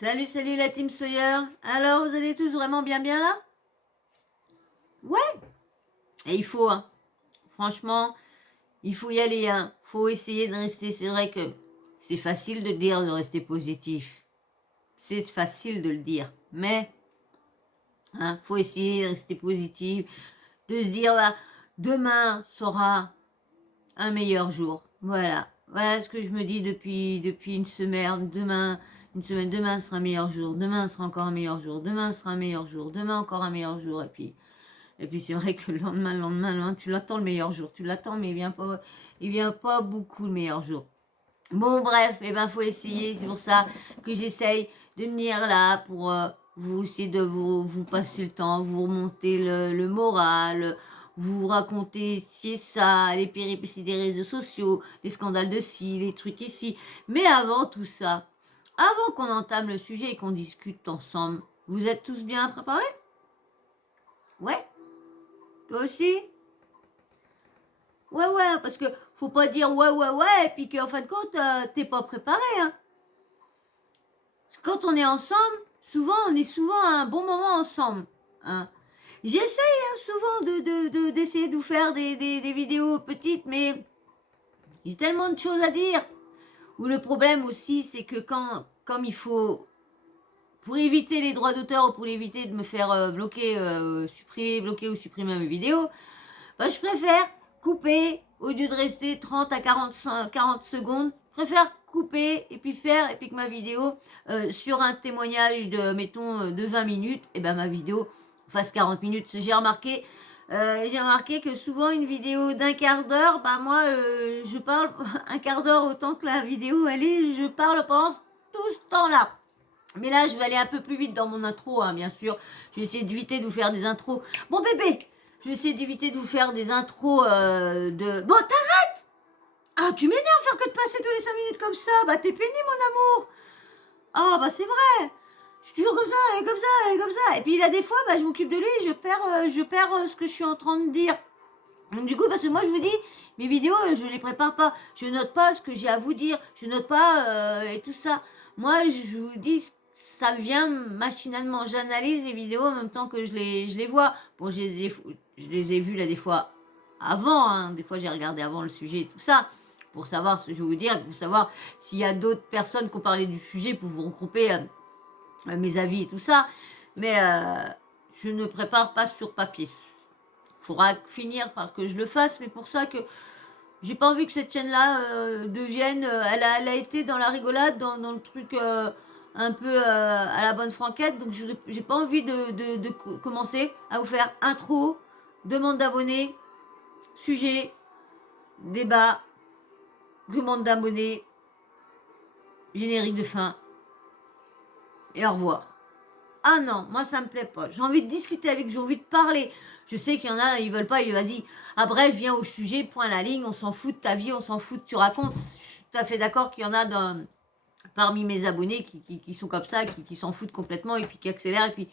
Salut, salut la team Sawyer. Alors, vous allez tous vraiment bien là? Ouais. Et il faut, hein. Franchement, il faut y aller, hein. Faut essayer de rester. C'est vrai que c'est facile de dire de rester positif. C'est facile de le dire. Mais, hein, faut essayer de rester positif. De se dire, bah, demain sera un meilleur jour. Voilà. Voilà ce que je me dis depuis une semaine. Demain sera un meilleur jour. Demain sera encore un meilleur jour. Demain sera un meilleur jour. Demain encore un meilleur jour. Et puis c'est vrai que le lendemain, tu l'attends le meilleur jour. Tu l'attends, mais il vient pas beaucoup le meilleur jour. Bon, bref, faut essayer. C'est pour ça que j'essaye de venir là pour vous essayer de vous passer le temps, vous remonter le moral, vous raconter ci et ça, les péripéties des réseaux sociaux, les scandales de ci, les trucs ici. Mais avant tout ça, avant qu'on entame le sujet et qu'on discute ensemble, vous êtes tous bien préparés? Ouais? Toi aussi? Ouais, parce que faut pas dire ouais, et puis qu'en fin de compte, t'es pas préparé, hein. Quand on est ensemble, on est souvent à un bon moment ensemble, hein. J'essaye souvent d'essayer de vous faire des vidéos petites, mais j'ai tellement de choses à dire. Ou le problème aussi, c'est que comme il faut, pour éviter les droits d'auteur ou pour éviter de me faire bloquer ou supprimer mes vidéos, je préfère couper, au lieu de rester 30 à 40 secondes, je préfère couper et puis que ma vidéo, sur un témoignage de, mettons, de 20 minutes, et ma vidéo fasse 40 minutes. J'ai remarqué que souvent une vidéo d'un quart d'heure, moi, je parle un quart d'heure autant que la vidéo, je parle pendant tout ce temps-là. Mais là, je vais aller un peu plus vite dans mon intro, hein, bien sûr. Je vais essayer d'éviter de vous faire des intros. Bon, bébé, je vais essayer d'éviter de vous faire des intros de... Bon, t'arrêtes! Ah, tu m'énerves faire que de passer tous les 5 minutes comme ça. T'es pénible, mon amour. Ah, c'est vrai. Je suis toujours comme ça, et comme ça, et comme ça. Et puis là, des fois, je m'occupe de lui et je perds ce que je suis en train de dire. Donc du coup, parce que moi, je vous dis, mes vidéos, je ne les prépare pas. Je note pas ce que j'ai à vous dire. Je note pas et tout ça. Moi, je vous dis, ça vient machinalement. J'analyse les vidéos en même temps que je les vois. Bon, je les ai vues là des fois avant. Hein. Des fois, j'ai regardé avant le sujet et tout ça. Pour savoir ce que je vais vous dire. Pour savoir s'il y a d'autres personnes qui ont parlé du sujet pour vous regrouper mes avis et tout ça. Mais je ne prépare pas sur papier. Faudra finir par que je le fasse, mais pour ça que j'ai pas envie que cette chaîne-là devienne... elle a été dans la rigolade, dans le truc un peu à la bonne franquette, donc j'ai pas envie de commencer à vous faire intro, demande d'abonnés, sujet, débat, demande d'abonnés, générique de fin, et au revoir. Ah non, moi ça me plaît pas. J'ai envie de discuter avec, j'ai envie de parler. Je sais qu'il y en a, ils veulent pas, vas-y. Ah bref, viens au sujet, point à la ligne, on s'en fout de ta vie, on s'en fout de tu racontes. Je suis tout à fait d'accord qu'il y en a parmi mes abonnés qui sont comme ça, qui s'en foutent complètement et puis qui accélèrent et puis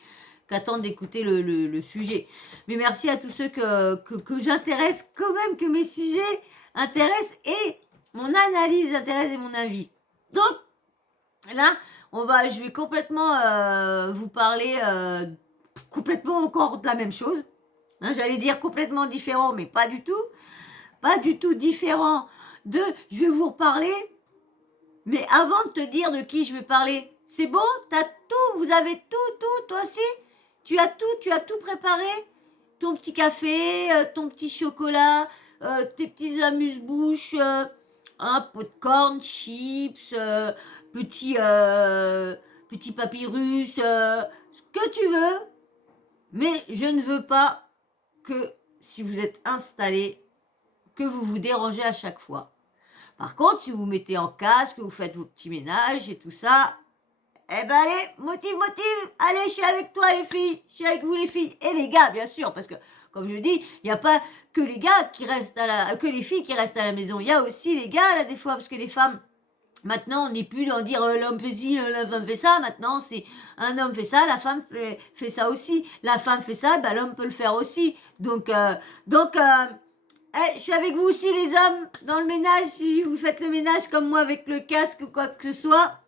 qui attendent d'écouter le sujet. Mais merci à tous ceux que j'intéresse quand même, que mes sujets intéressent et mon analyse intéresse et mon avis. Donc, là, je vais complètement vous parler complètement encore de la même chose. Hein, j'allais dire complètement différent, mais pas du tout. Pas du tout différent je vais vous reparler, mais avant de te dire de qui je vais parler, c'est bon? T'as tout, vous avez tout, toi aussi? Tu as tout préparé? Ton petit café, ton petit chocolat, tes petits amuse-bouches, un popcorn, chips, petit papyrus, ce que tu veux. Mais je ne veux pas que, si vous êtes installé, que vous vous dérangez à chaque fois. Par contre, si vous mettez en casque, vous faites vos petits ménages et tout ça, allez, motive, allez, je suis avec toi les filles, je suis avec vous les filles, et les gars bien sûr, parce que comme je dis, il n'y a pas que les gars qui restent que les filles qui restent à la maison, il y a aussi les gars là des fois, parce que les femmes, maintenant on n'est plus dans dire l'homme fait ci, la femme fait ça, maintenant c'est un homme fait ça, la femme fait ça aussi, la femme fait ça, l'homme peut le faire aussi, donc je suis avec vous aussi les hommes, dans le ménage, si vous faites le ménage comme moi avec le casque ou quoi que ce soit.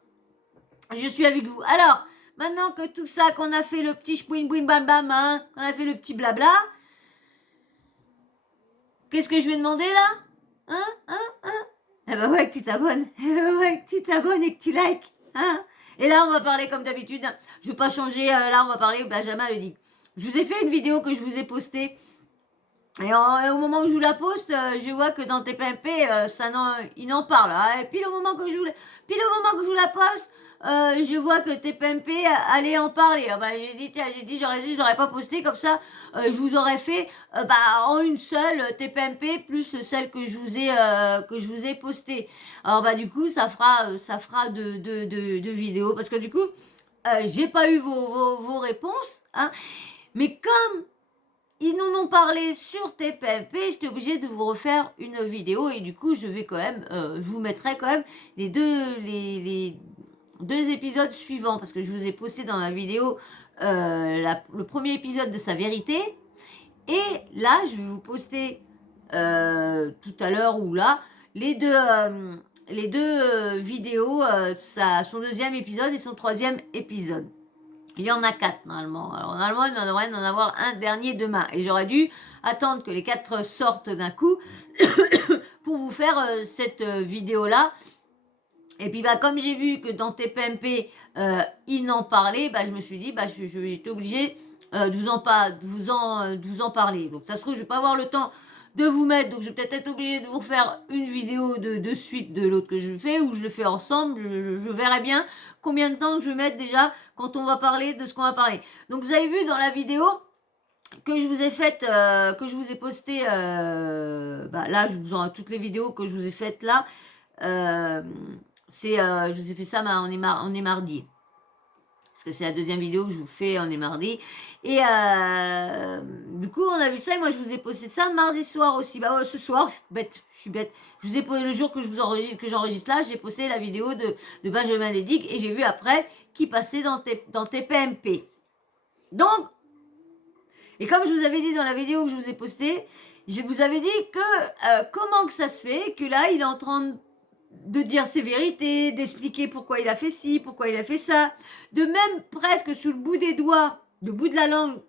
je suis avec vous. Alors, maintenant que tout ça, qu'on a fait le petit chpouin bouin bam bam, hein, qu'on a fait le petit blabla, qu'est-ce que je vais demander là? Eh ben ouais, que tu t'abonnes. Eh ben ouais, que tu t'abonnes et que tu likes. Hein. Et là, on va parler comme d'habitude. Je ne vais pas changer. Là, on va parler. Benjamin le dit. Je vous ai fait une vidéo que je vous ai postée. Et au moment où je vous la poste, je vois que dans TPMP, il en parle. Hein. Et puis le moment que je vous la poste, je vois que TPMP allait en parler. Ah bah, j'ai dit, je l'aurais pas posté comme ça. Je vous aurais fait en une seule TPMP plus celle que je vous ai postée. Alors bah du coup, ça fera de vidéos parce que du coup, j'ai pas eu vos réponses. Hein. Mais comme ils nous ont parlé sur TPMP, j'étais obligée de vous refaire une vidéo et du coup je vais quand même, je vous mettrai quand même les deux épisodes suivants parce que je vous ai posté dans la vidéo le premier épisode de sa vérité et là je vais vous poster tout à l'heure ou là les deux vidéos, son deuxième épisode et son troisième épisode. Il y en a 4 normalement. Alors normalement, il devrait en avoir un dernier demain. Et j'aurais dû attendre que les 4 sortent d'un coup pour vous faire cette vidéo-là. Et puis comme j'ai vu que dans TPMP, ils en parlaient, je me suis dit, j'étais obligée de vous en parler. Donc ça se trouve, je ne vais pas avoir le temps de vous mettre, donc je vais peut-être être obligée de vous faire une vidéo de suite de l'autre que je fais, ou je le fais ensemble, je verrai bien combien de temps je vais mettre déjà quand on va parler de ce qu'on va parler. Donc vous avez vu dans la vidéo que je vous ai faite, que je vous ai postée, là, toutes les vidéos que je vous ai faites là, je vous ai fait ça, on est mardi. Parce que c'est la deuxième vidéo que je vous fais, on est mardi. Et du coup, on a vu ça et moi, je vous ai posté ça mardi soir aussi. Ce soir, je suis bête. Je vous ai posé le jour que j'enregistre là, j'ai posté la vidéo de Benjamin Ledig et j'ai vu après qui passait dans TPMP. Donc, et comme je vous avais dit dans la vidéo que je vous ai postée, je vous avais dit que comment que ça se fait que là, il est en train de dire ses vérités, d'expliquer pourquoi il a fait ci, pourquoi il a fait ça, de même presque sous le bout des doigts, le bout de la langue,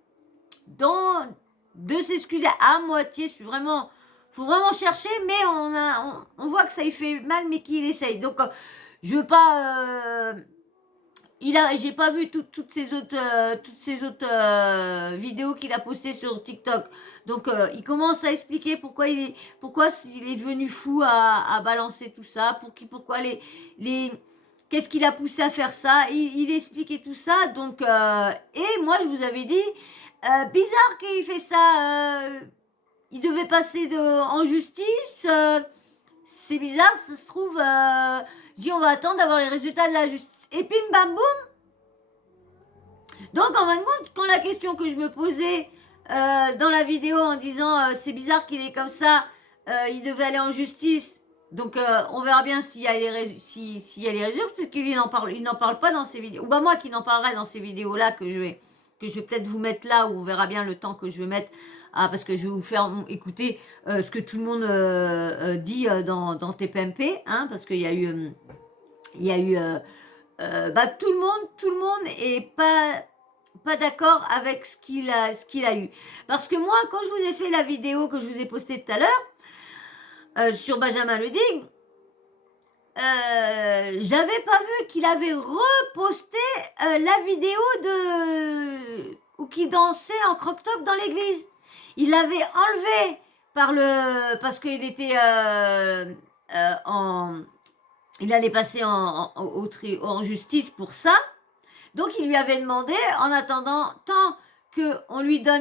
de s'excuser à moitié. Faut vraiment chercher, mais on voit que ça lui fait mal, mais qu'il essaye. Donc, je veux pas... j'ai pas vu toutes ces autres vidéos qu'il a postées sur TikTok. Donc il commence à expliquer pourquoi il est devenu fou à balancer tout ça, pourquoi qu'est-ce qui l'a poussé à faire ça. Il expliquait tout ça. Donc et moi je vous avais dit bizarre qu'il fait ça. Il devait passer en justice. C'est bizarre, ça se trouve. Je dis on va attendre d'avoir les résultats de la justice. Et puis bam boum. Donc en fin de compte, quand la question que je me posais dans la vidéo en disant c'est bizarre qu'il est comme ça, il devait aller en justice. Donc on verra bien s'il y a les résultats, parce qu'il n'en parle pas dans ces vidéos. Ou à moi qui n'en parlerai dans ces vidéos-là que je vais peut-être vous mettre là, où on verra bien le temps que je vais mettre. Parce que je vais vous faire écouter ce que tout le monde dit dans TPMP, hein, parce qu'il y a eu tout le monde est pas d'accord avec ce qu'il a eu. Parce que moi, quand je vous ai fait la vidéo que je vous ai postée tout à l'heure sur Benjamin Ledig, j'avais pas vu qu'il avait reposté la vidéo où qu'il dansait en croque-top dans l'église. Il l'avait enlevé parce qu'il était il allait passer en justice pour ça. Donc il lui avait demandé, en attendant, tant que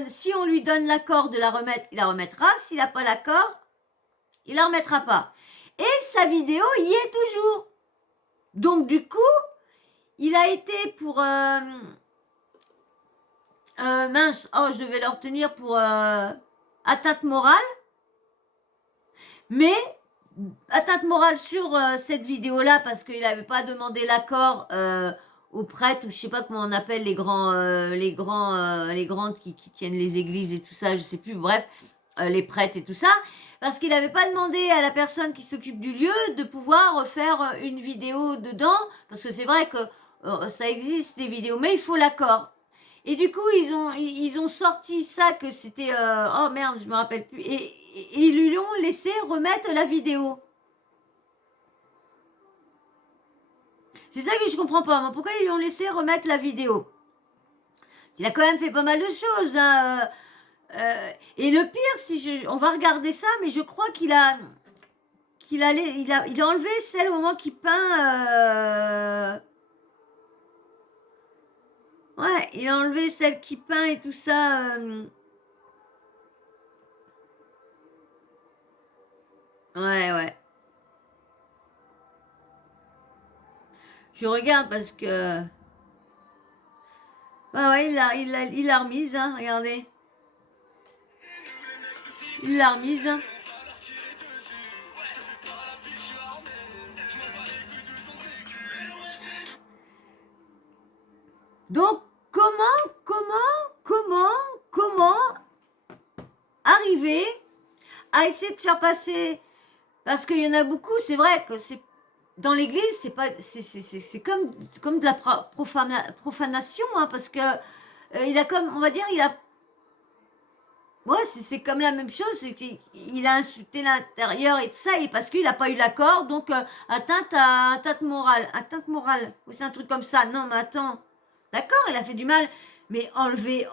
si on lui donne l'accord de la remettre, il la remettra. S'il n'a pas l'accord, il la remettra pas. Et sa vidéo y est toujours. Donc du coup, il a été pour je devais le retenir pour atteinte morale. Mais atteinte morale sur cette vidéo-là parce qu'il n'avait pas demandé l'accord aux prêtres, ou je sais pas comment on appelle les grandes qui tiennent les églises et tout ça, je sais plus, bref, les prêtres et tout ça, parce qu'il n'avait pas demandé à la personne qui s'occupe du lieu de pouvoir faire une vidéo dedans, parce que c'est vrai que ça existe des vidéos, mais il faut l'accord. Et du coup, ils ont sorti ça que c'était... oh merde, je me rappelle plus. Et ils lui ont laissé remettre la vidéo. C'est ça que je comprends pas. Moi. Pourquoi ils lui ont laissé remettre la vidéo? Il a quand même fait pas mal de choses. Hein. Et le pire, on va regarder ça, mais je crois il a enlevé celle au moment qu'il peint. Ouais, il a enlevé celle qui peint et tout ça. Ouais, ouais. Je regarde parce que... Ouais, ouais, il l'a remise, hein, regardez. Il l'a remise. Donc, comment arriver à essayer de faire passer... Parce qu'il y en a beaucoup, c'est vrai que c'est... Dans l'église, c'est comme de la profanation, hein, parce que il a comme, on va dire, ouais, c'est comme la même chose, il a insulté l'intérieur et tout ça, et parce qu'il n'a pas eu l'accord, donc atteinte morale, ou c'est un truc comme ça. Non, mais attends, d'accord, il a fait du mal, mais enlever,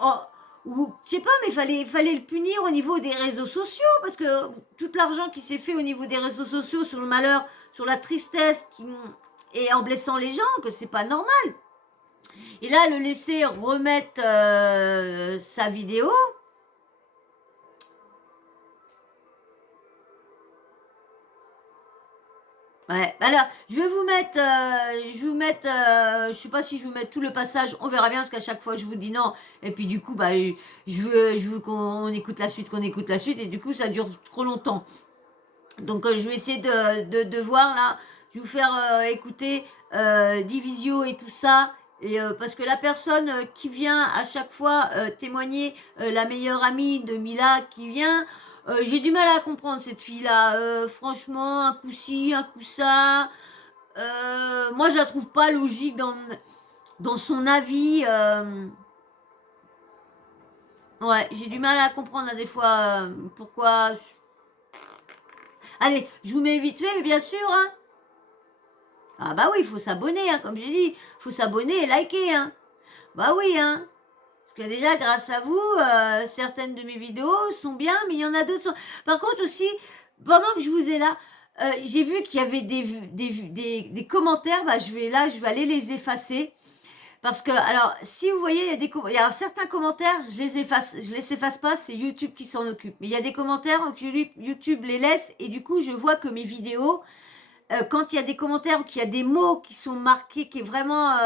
ou je sais pas, mais fallait le punir au niveau des réseaux sociaux, parce que tout l'argent qui s'est fait au niveau des réseaux sociaux sur le malheur, sur la tristesse, et en blessant les gens, que c'est pas normal. Et là, le laisser remettre sa vidéo. Ouais, alors je vais vous mettre, je sais pas si je vais vous mettre tout le passage, on verra bien parce qu'à chaque fois je vous dis non, et puis du coup bah je veux qu'on écoute la suite, et du coup ça dure trop longtemps. Donc je vais essayer de voir là, je vais vous faire écouter Divisio et tout ça, et parce que la personne qui vient à chaque fois témoigner, la meilleure amie de Mila qui vient, j'ai du mal à comprendre cette fille-là. Franchement, un coup ci, un coup ça. Moi, je la trouve pas logique dans son avis. Ouais, j'ai du mal à comprendre là, des fois pourquoi. Allez, je vous mets vite fait, mais bien sûr, hein. Ah bah oui, il faut s'abonner, hein, comme j'ai dit. Il faut s'abonner et liker, hein. Bah oui, hein. Parce que déjà, grâce à vous, certaines de mes vidéos sont bien, mais il y en a d'autres. Par contre aussi, pendant que je vous ai là, j'ai vu qu'il y avait des commentaires. Bah, je vais aller les effacer. Parce que, alors, si vous voyez, il y a certains commentaires, je les efface pas, c'est YouTube qui s'en occupe. Mais il y a des commentaires que YouTube les laisse, et du coup, je vois que mes vidéos, quand il y a des commentaires ou qu'il y a des mots qui sont marqués, qui est vraiment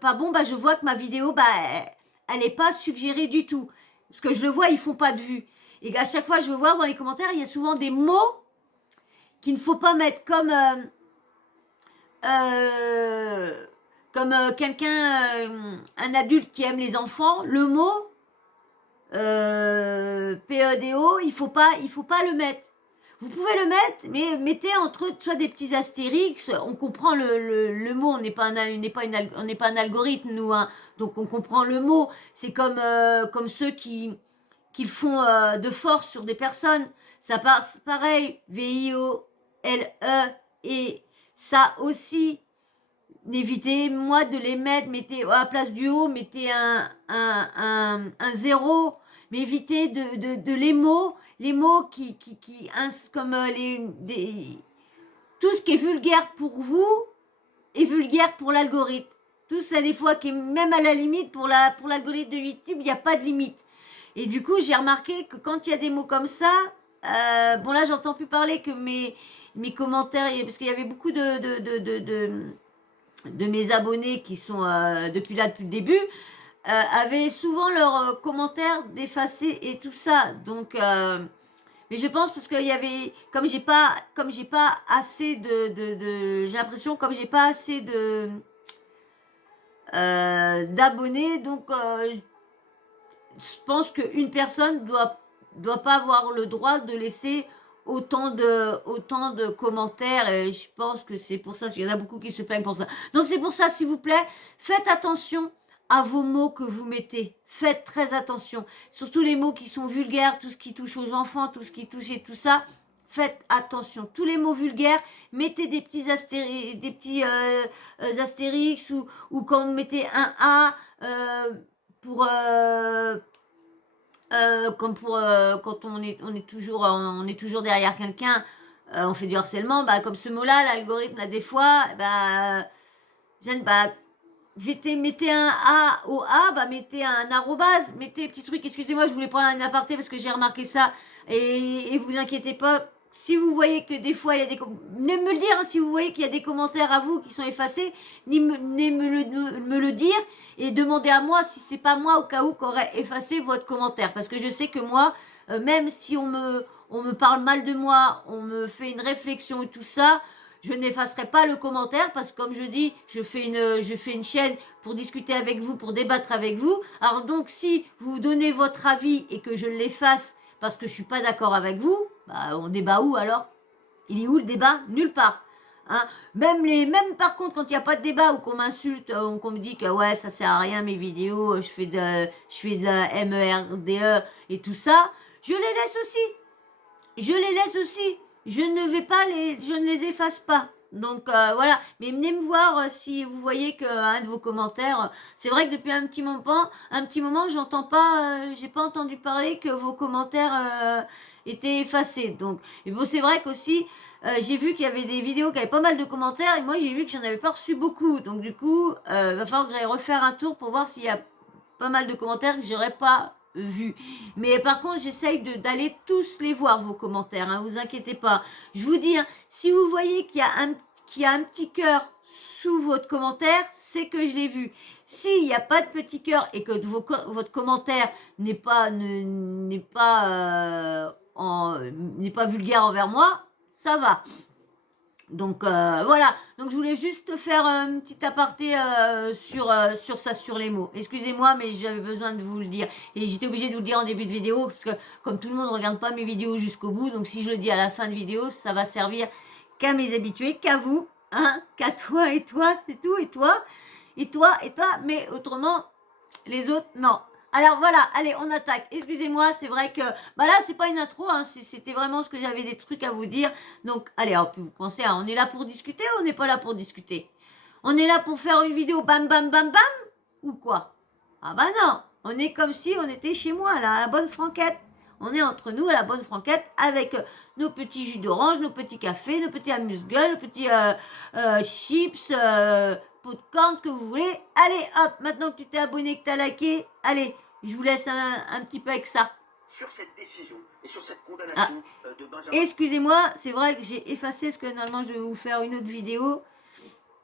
pas bon, bah, je vois que ma vidéo, bah, elle n'est pas suggérée du tout. Parce que je le vois, ils font pas de vues. Et à chaque fois, je veux voir dans les commentaires, il y a souvent des mots qu'il ne faut pas mettre, euh, comme quelqu'un, un adulte qui aime les enfants, le mot PEDO, il faut pas le mettre. Vous pouvez le mettre, mais mettez entre soit des petits astérix. On comprend le mot. On n'est pas un algorithme nous, hein, donc on comprend le mot. C'est comme ceux qui le font de force sur des personnes. Ça passe pareil. VIOLE, et ça aussi. N'évitez moi de les mettre, mettez à la place du haut, mettez un zéro, mais évitez de les mots comme tout ce qui est vulgaire pour vous est vulgaire pour l'algorithme. Tout ça des fois qui est même à la limite pour l'algorithme de YouTube, il n'y a pas de limite. Et du coup, j'ai remarqué que quand il y a des mots comme ça, bon là j'entends plus parler que mes commentaires, parce qu'il y avait beaucoup de mes abonnés qui sont depuis le début, avaient souvent leurs commentaires d'effacer et tout ça. Donc, mais je pense parce qu'il y avait, comme j'ai pas assez j'ai l'impression comme j'ai pas assez d'abonnés, donc je pense qu'une personne doit pas avoir le droit de laisser autant de commentaires, et je pense que c'est pour ça, qu'il y en a beaucoup qui se plaignent pour ça. Donc c'est pour ça, s'il vous plaît, faites attention à vos mots que vous mettez. Faites très attention. Surtout les mots qui sont vulgaires, tout ce qui touche aux enfants, tout ce qui touche et tout ça. Faites attention. Tous les mots vulgaires, mettez des petits astérix ou quand vous mettez un A pour comme pour quand on est toujours derrière quelqu'un, on fait du harcèlement, bah comme ce mot-là, l'algorithme là des fois, bah mettez un A au A, bah mettez un arrobase, mettez petit truc. Excusez-moi, je voulais prendre un aparté parce que j'ai remarqué ça et vous inquiétez pas. Si vous voyez que des fois il y a des, venez me le dire, hein, si vous voyez qu'il y a des commentaires à vous qui sont effacés, venez me le dire et demandez à moi si c'est pas moi au cas où qu'aurait effacé votre commentaire, parce que je sais que moi, même si on me parle mal de moi, on me fait une réflexion et tout ça, je n'effacerai pas le commentaire parce que comme je dis, je fais une chaîne pour discuter avec vous, pour débattre avec vous. Alors donc si vous donnez votre avis et que je l'efface parce que je suis pas d'accord avec vous, bah on débat où alors? Il est où le débat? Nulle part. Hein, même par contre quand il n'y a pas de débat ou qu'on m'insulte ou qu'on me dit que ouais ça sert à rien mes vidéos, je fais de la MERDE et tout ça, je les laisse aussi. Je ne les efface pas. Donc voilà, mais venez me voir si vous voyez qu'un de vos commentaires, c'est vrai que depuis un petit moment, j'entends pas, j'ai pas entendu parler que vos commentaires étaient effacés. Donc, et bon, c'est vrai qu'aussi, j'ai vu qu'il y avait des vidéos qui avaient pas mal de commentaires et moi j'ai vu que j'en avais pas reçu beaucoup. Donc du coup, va falloir que j'aille refaire un tour pour voir s'il y a pas mal de commentaires que j'aurais pas vu. Mais par contre, j'essaye d'aller tous les voir, vos commentaires, hein, vous inquiétez pas. Je vous dis, hein, si vous voyez qu'il y a un petit cœur sous votre commentaire, c'est que je l'ai vu. S'il n'y a pas de petit cœur et que votre commentaire n'est pas vulgaire envers moi, ça va. Donc voilà, donc je voulais juste faire un petit aparté sur ça, sur les mots. Excusez-moi, mais j'avais besoin de vous le dire. Et j'étais obligée de vous le dire en début de vidéo, parce que comme tout le monde ne regarde pas mes vidéos jusqu'au bout, donc si je le dis à la fin de vidéo, ça va servir qu'à mes habitués, qu'à vous, hein, qu'à toi, c'est tout, et toi, mais autrement, les autres, non. Alors voilà, allez, on attaque. Excusez-moi, c'est vrai que bah là, c'est pas une intro, hein, c'était vraiment ce que j'avais des trucs à vous dire. Donc, allez, hop, vous pensez, hein, on est là pour discuter ou on n'est pas là pour discuter? On est là pour faire une vidéo bam bam bam bam ou quoi? Ah bah non, on est comme si on était chez moi, là, à la bonne franquette. On est entre nous à la bonne franquette avec nos petits jus d'orange, nos petits cafés, nos petits amuse-gueules, nos petits chips, popcorn, ce que vous voulez. Allez, hop, maintenant que tu t'es abonné, que tu as liké, allez, je vous laisse un petit peu avec ça. Sur cette décision et sur cette condamnation de Benjamin. Excusez-moi, c'est vrai que j'ai effacé ce que normalement je vais vous faire une autre vidéo.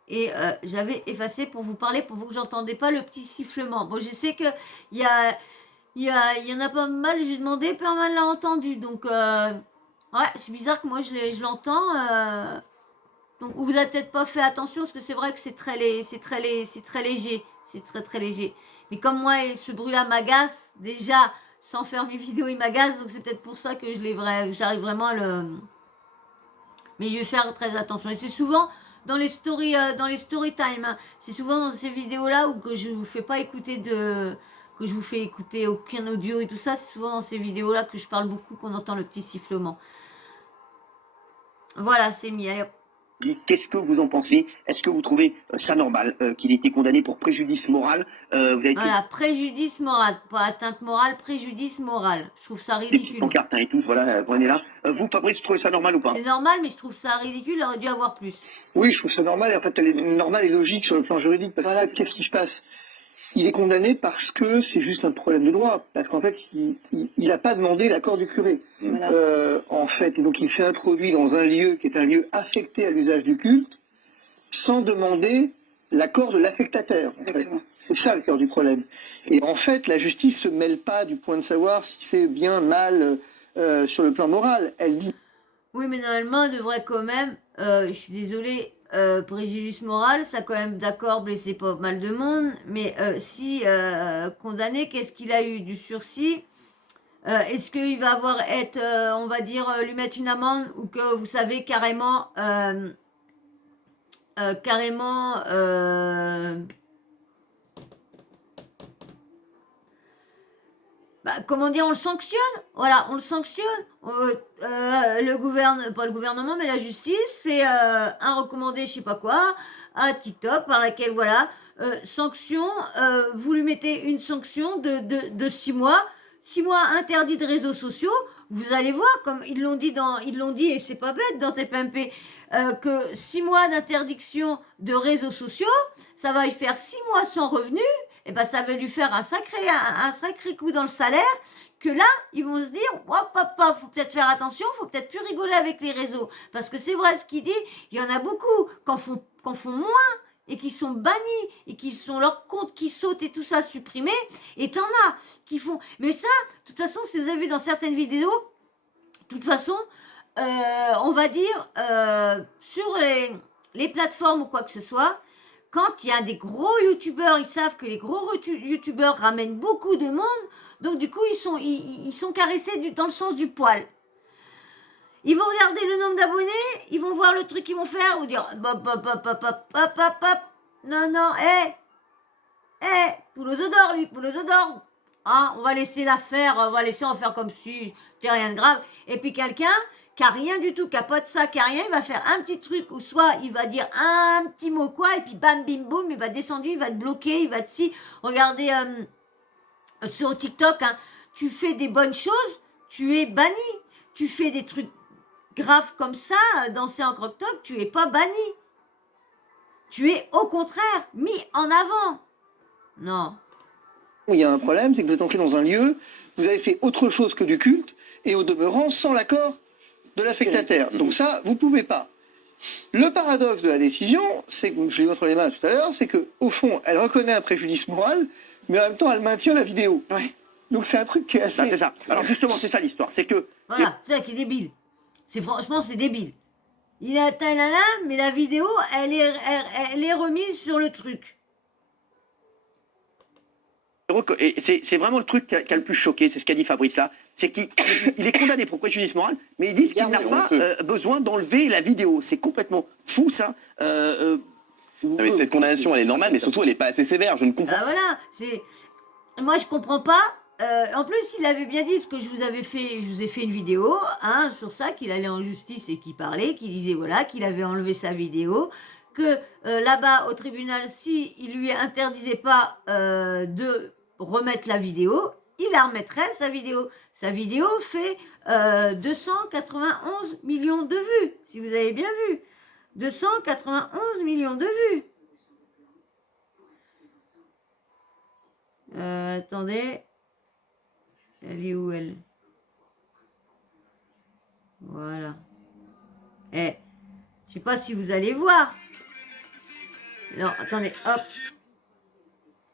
Et j'avais effacé pour vous parler, pour vous que j'entendais pas le petit sifflement. Bon, je sais que il y en a pas mal, j'ai demandé, pas mal l'a entendu. Donc, ouais, c'est bizarre que moi je l'entends. Donc, vous avez peut-être pas fait attention, parce que c'est vrai que c'est très léger. C'est très très léger. Mais comme moi, ce bruit-là m'agace, déjà, sans faire mes vidéos, il m'agace. Donc, c'est peut-être pour ça que j'arrive vraiment à le... Mais je vais faire très attention. Et c'est souvent dans les story time. Hein. C'est souvent dans ces vidéos-là où que je vous fais pas écouter que je vous fais écouter aucun audio et tout ça. C'est souvent dans ces vidéos-là que je parle beaucoup, qu'on entend le petit sifflement. Voilà, c'est mis. Allez, hop. Qu'est-ce que vous en pensez? Est-ce que vous trouvez ça normal qu'il ait été condamné pour préjudice moral? Voilà, préjudice moral, pas atteinte morale, préjudice moral. Je trouve ça ridicule. Les petites pancartes hein, et tous, voilà, prenez là. Vous, Fabrice, vous trouvez ça normal ou pas? C'est normal, mais je trouve ça ridicule, il aurait dû avoir plus. Oui, je trouve ça normal, et en fait, elle est normale et logique sur le plan juridique. Parce que là, qu'est-ce qui se passe? Il est condamné parce que c'est juste un problème de droit. Parce qu'en fait, il n'a pas demandé l'accord du curé. Voilà. En fait, et donc il s'est introduit dans un lieu qui est un lieu affecté à l'usage du culte, sans demander l'accord de l'affectataire. En fait. C'est ça le cœur du problème. Et en fait, la justice se mêle pas du point de savoir si c'est bien, mal, sur le plan moral. Elle dit... Oui, mais normalement, on devrait quand même, je suis désolée, préjudice moral, ça quand même, d'accord, blessé pas mal de monde, mais si condamné, qu'est-ce qu'il a eu? Du sursis, Est-ce qu'il va être, on va dire, lui mettre une amende ou que vous savez carrément, carrément, comment dire, on le sanctionne. Voilà, on le sanctionne. Pas le gouvernement, mais la justice fait un recommandé, je sais pas quoi, à TikTok, par laquelle, voilà, sanction, vous lui mettez une sanction de 6 mois. 6 mois interdit de réseaux sociaux. Vous allez voir, comme ils l'ont dit, et c'est pas bête dans TPMP, que 6 mois d'interdiction de réseaux sociaux, ça va y faire 6 mois sans revenu. Et ben ça va lui faire un sacré coup dans le salaire, que là, ils vont se dire, oh papa, faut peut-être faire attention, faut peut-être plus rigoler avec les réseaux. Parce que c'est vrai ce qu'il dit, il y en a beaucoup qu'en font moins, et qui sont bannis, et qui sont leurs comptes qui sautent et tout ça supprimés, et t'en as qui font. Mais ça, de toute façon, si vous avez vu dans certaines vidéos, de toute façon, on va dire, sur les plateformes ou quoi que ce soit, quand il y a des gros youtubeurs, ils savent que les gros youtubeurs ramènent beaucoup de monde, donc du coup, ils sont caressés dans le sens du poil. Ils vont regarder le nombre d'abonnés, ils vont voir le truc qu'ils vont faire, ou dire, non, poule aux œufs d'or, lui, poule aux œufs d'or. Hein, on va laisser l'affaire, on va laisser en faire comme si c'était rien de grave. Et puis quelqu'un qui a rien du tout, qui a pas de ça, qui a rien, il va faire un petit truc, ou soit il va dire un petit mot quoi, et puis bam, bim, boum, il va descendre, il va te bloquer, il va te si. Regardez sur TikTok, hein, tu fais des bonnes choses, tu es banni. Tu fais des trucs graves comme ça, danser en croque-toc, tu es pas banni. Tu es au contraire mis en avant. Non. Il y a un problème, c'est que vous êtes entré dans un lieu, vous avez fait autre chose que du culte, et au demeurant sans l'accord de la spectateur. Donc ça, vous pouvez pas. Le paradoxe de la décision, c'est que, je l'ai entre les mains tout à l'heure, c'est que au fond, elle reconnaît un préjudice moral, mais en même temps, elle maintient la vidéo. Ouais. Donc c'est un truc qui est assez... C'est ça. Alors justement, c'est ça l'histoire. C'est que... Voilà, c'est ça qui est débile. Franchement, c'est débile. Il a atteint là, mais la vidéo, elle est remise sur le truc. Et c'est vraiment le truc qui a le plus choqué, c'est ce qu'a dit Fabrice là, c'est qu'il est condamné pour préjudice moral, mais ils disent qu'il n'a pas besoin d'enlever la vidéo. C'est complètement fou ça. Non, mais cette condamnation elle est normale, mais surtout elle est pas assez sévère. Je ne comprends pas. Voilà, moi je comprends pas. En plus, il avait bien dit, parce que je vous ai fait une vidéo hein, sur ça, qu'il allait en justice et qu'il parlait, qu'il disait voilà, qu'il avait enlevé sa vidéo, que là-bas au tribunal, si il lui interdisait pas de remettre la vidéo, il la remettrait sa vidéo. Sa vidéo fait 291 millions de vues, si vous avez bien vu. 291 millions de vues. Attendez. Elle est où, elle? Voilà. Je sais pas si vous allez voir. Non, attendez, hop.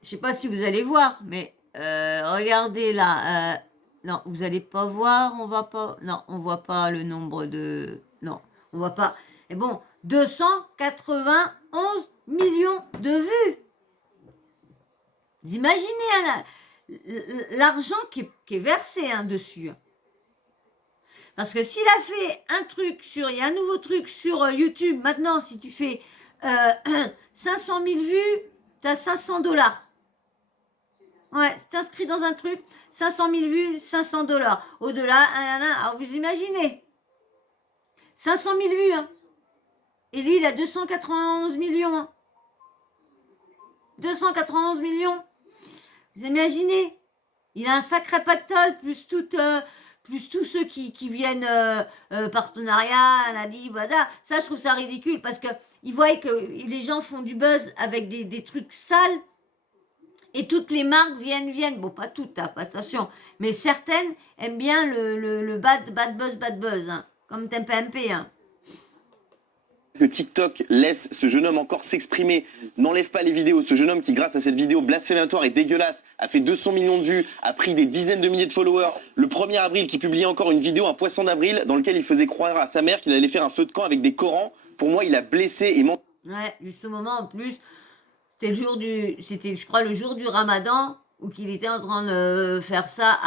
Je sais pas si vous allez voir, mais regardez là. Non, vous allez pas voir, on va pas... Non, on voit pas le nombre de... Non, on voit pas... Et bon, 291 millions de vues. Vous imaginez hein, l'argent qui est versé hein, dessus. Parce que s'il a fait un truc il y a un nouveau truc sur YouTube, maintenant si tu fais 500 000 vues, tu as 500 $. Ouais, c'est inscrit dans un truc, 500 000 vues, 500 $. Au-delà, alors vous imaginez, 500 000 vues, hein. Et lui, il a 291 millions. Hein. 291 millions. Vous imaginez, il a un sacré pactole, plus tous ceux qui viennent partenariat, voilà. Ça, je trouve ça ridicule parce que ils voient que les gens font du buzz avec des trucs sales et toutes les marques viennent. Bon, pas toutes, hein, pas attention, mais certaines aiment bien le bad buzz, hein, comme TPMP, hein. Que TikTok laisse ce jeune homme encore s'exprimer, n'enlève pas les vidéos. Ce jeune homme qui, grâce à cette vidéo blasphématoire et dégueulasse, a fait 200 millions de vues, a pris des dizaines de milliers de followers. Le 1er avril, qui publiait encore une vidéo, un poisson d'avril, dans lequel il faisait croire à sa mère qu'il allait faire un feu de camp avec des Corans. Pour moi, il a blessé et menti. Ouais, juste au moment, en plus, c'était, je crois, le jour du Ramadan. ou qu'il était en train de faire ça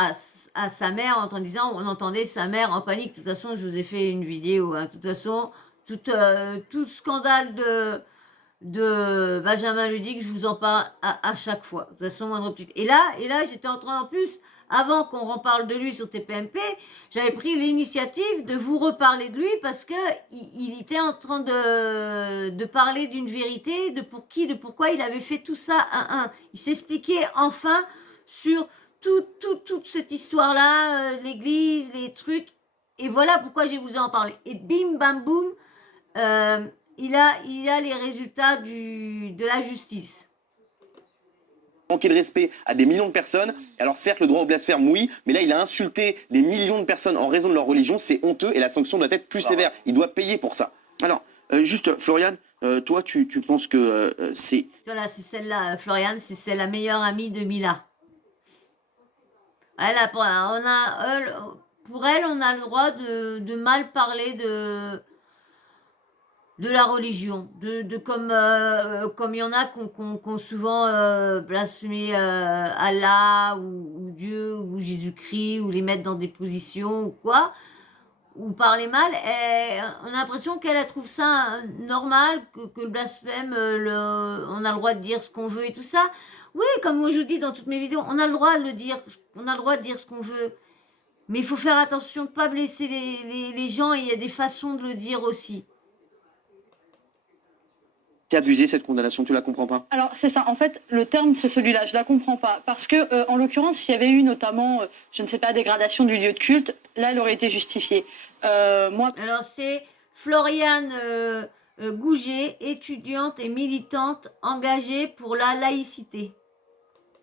à sa mère en disant, on entendait sa mère en panique. De toute façon, je vous ai fait une vidéo. Hein. De toute façon, tout scandale de Benjamin Ludic, je vous en parle à chaque fois. De toute façon, moindre petite. Et là, j'étais en train, en plus, avant qu'on reparle de lui sur TPMP, j'avais pris l'initiative de vous reparler de lui parce que il était en train de parler d'une vérité, de pourquoi il avait fait tout ça. Il s'expliquait enfin sur toute cette histoire-là, l'église, les trucs. Et voilà pourquoi je vous en parler. Et bim, bam, boum, il a les résultats de la justice. Manquer de respect à des millions de personnes. Alors certes, le droit au blasphème, oui, mais là, il a insulté des millions de personnes en raison de leur religion. C'est honteux et la sanction doit être plus sévère. Il doit payer pour ça. Alors, juste, Florian, toi, tu penses que c'est... Voilà, c'est celle-là, Florian, c'est la meilleure amie de Mila. Pour elle, on a le droit de mal parler de la religion, comme il y en a qu'on souvent blasphémé Allah ou Dieu ou Jésus-Christ ou les mettre dans des positions ou quoi, ou parler mal. On a l'impression qu'elle trouve ça normal, que le blasphème, on a le droit de dire ce qu'on veut et tout ça. Oui, comme moi je vous dis dans toutes mes vidéos, on a le droit de le dire, on a le droit de dire ce qu'on veut. Mais il faut faire attention de ne pas blesser les gens et il y a des façons de le dire aussi. C'est abusé cette condamnation, tu la comprends pas? Alors c'est ça, en fait le terme c'est celui-là, je la comprends pas, parce que en l'occurrence s'il y avait eu notamment, je ne sais pas, dégradation du lieu de culte, là elle aurait été justifiée. Alors c'est Floriane Gouget, étudiante et militante engagée pour la laïcité.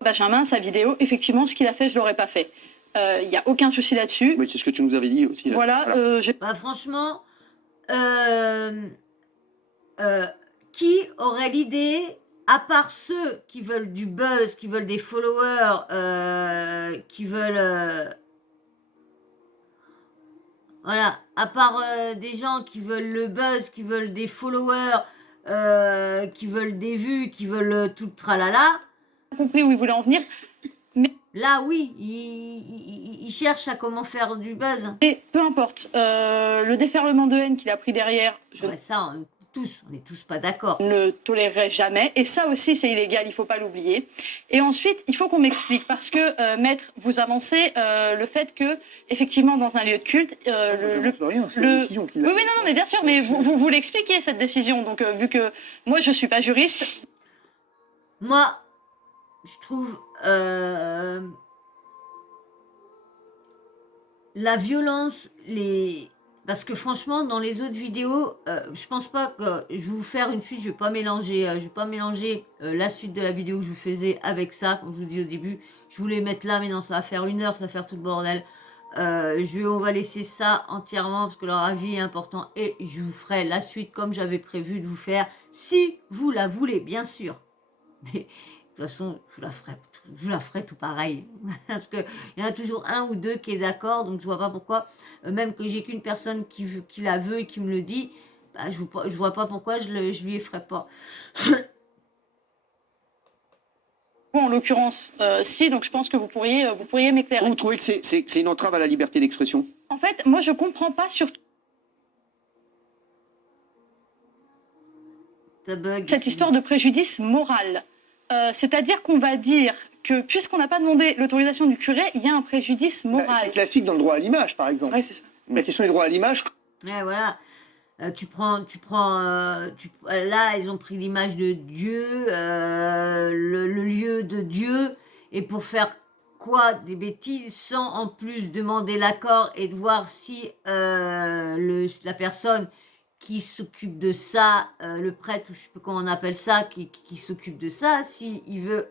Benjamin, sa vidéo, effectivement ce qu'il a fait je l'aurais pas fait. Il n'y a aucun souci là-dessus. Oui, c'est ce que tu nous avais dit aussi. Là. Voilà, franchement, qui aurait l'idée, à part ceux qui veulent du buzz, qui veulent des followers, qui veulent... voilà, à part des gens qui veulent le buzz, qui veulent des followers, qui veulent des vues, qui veulent tout le tralala. j'ai compris où il voulait en venir. Là, oui, il cherche à comment faire du buzz. Et peu importe, le déferlement de haine qu'il a pris derrière, Ça, on est tous pas d'accord. ne le tolérerai jamais. Et ça aussi, c'est illégal, il ne faut pas l'oublier. Et ensuite, il faut qu'on m'explique, parce que, maître, vous avancez le fait que, effectivement, dans un lieu de culte, décision qu'il a. Oui, non, mais bien sûr, mais vous l'expliquez, cette décision. Donc, vu que moi, je ne suis pas juriste... Moi, je trouve la violence, parce que franchement, dans les autres vidéos, je pense pas que je vais vous faire une suite. Je vais pas mélanger, la suite de la vidéo que je vous faisais avec ça, comme je vous dis au début. Je voulais mettre là, mais non, ça va faire 1 heure, ça va faire tout le bordel. On va laisser ça entièrement parce que leur avis est important et je vous ferai la suite comme j'avais prévu de vous faire, si vous la voulez, bien sûr. Mais de toute façon, je vous la ferai tout pareil. Parce qu'il y en a toujours un ou deux qui est d'accord, donc je vois pas pourquoi, même que j'ai qu'une personne qui la veut et qui me le dit, bah, je vois pas pourquoi je lui ferai pas. En l'occurrence, si, donc je pense que vous pourriez m'éclairer. Vous trouvez que c'est une entrave à la liberté d'expression? En fait, moi, je comprends pas surtout cette histoire de préjudice moral. C'est-à-dire qu'on va dire que, puisqu'on n'a pas demandé l'autorisation du curé, il y a un préjudice moral. C'est classique dans le droit à l'image, par exemple. Ouais, c'est ça. La question du droit à l'image. Ouais, voilà. Là, ils ont pris l'image de Dieu, le lieu de Dieu, et pour faire quoi? Des bêtises, sans en plus demander l'accord et de voir si la personne qui s'occupe de ça, le prêtre, ou je sais pas comment on appelle ça, qui s'occupe de ça, s'il veut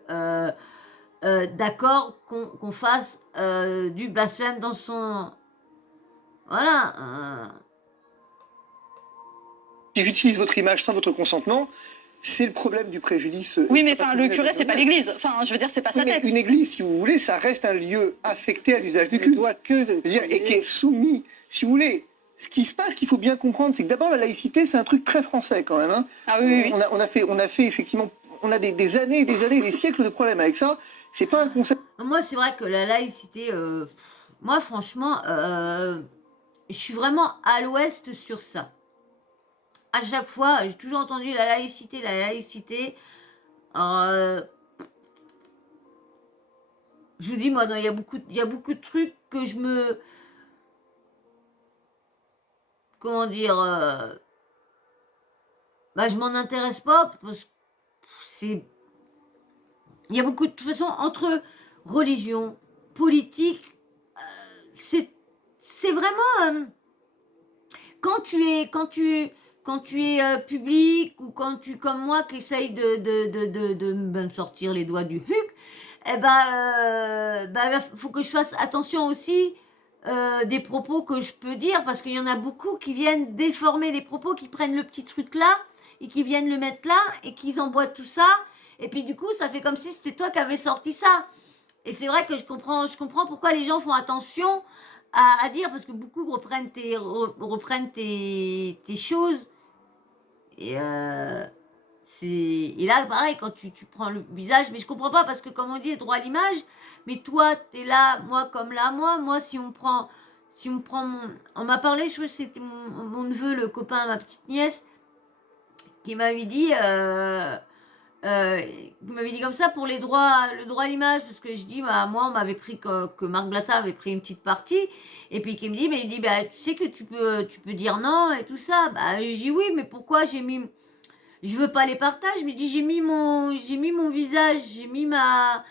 d'accord qu'on fasse du blasphème dans son... Voilà. Si j'utilise votre image sans votre consentement, c'est le problème du préjudice. Oui, mais le curé, c'est pas l'église. Enfin, je veux dire, c'est pas sa tête. Une église, si vous voulez, ça reste un lieu affecté à l'usage du culte. Et qui est soumis, si vous voulez. Ce qui se passe, qu'il faut bien comprendre, c'est que d'abord, la laïcité, c'est un truc très français quand même. Hein. Ah oui. On a fait effectivement, on a des années et des années, des siècles de problèmes avec ça. C'est pas un concept. Moi, c'est vrai que la laïcité, moi, franchement, je suis vraiment à l'ouest sur ça. À chaque fois, j'ai toujours entendu la laïcité, la laïcité. Alors, je vous dis, moi, il y a beaucoup de trucs que je me... Comment dire je m'en intéresse pas parce que c'est... Il y a beaucoup de toute façon, entre religion, politique, c'est vraiment... quand tu es public ou quand tu, comme moi, qui essaye de me sortir les doigts du huc, faut que je fasse attention aussi des propos que je peux dire, parce qu'il y en a beaucoup qui viennent déformer les propos, qui prennent le petit truc là et qui viennent le mettre là et qui emboîtent tout ça, et puis du coup ça fait comme si c'était toi qui avais sorti ça. Et c'est vrai que je comprends pourquoi les gens font attention à dire, parce que beaucoup reprennent tes choses. Et et là, pareil, quand tu prends le visage, mais je comprends pas, parce que comme on dit, droit à l'image, mais toi, t'es là, moi, comme là, moi, si on me prend on m'a parlé, je crois que c'était mon neveu, le copain, ma petite nièce, qui m'avait dit, comme ça pour le droit à l'image, parce que je dis, moi, on m'avait pris que Marc Blatta avait pris une petite partie, et puis qui me dit, mais il dit, tu sais que tu peux dire non et tout ça. Je dis oui, mais pourquoi je veux pas les partages, mais j'ai mis mon visage, j'ai mis ma...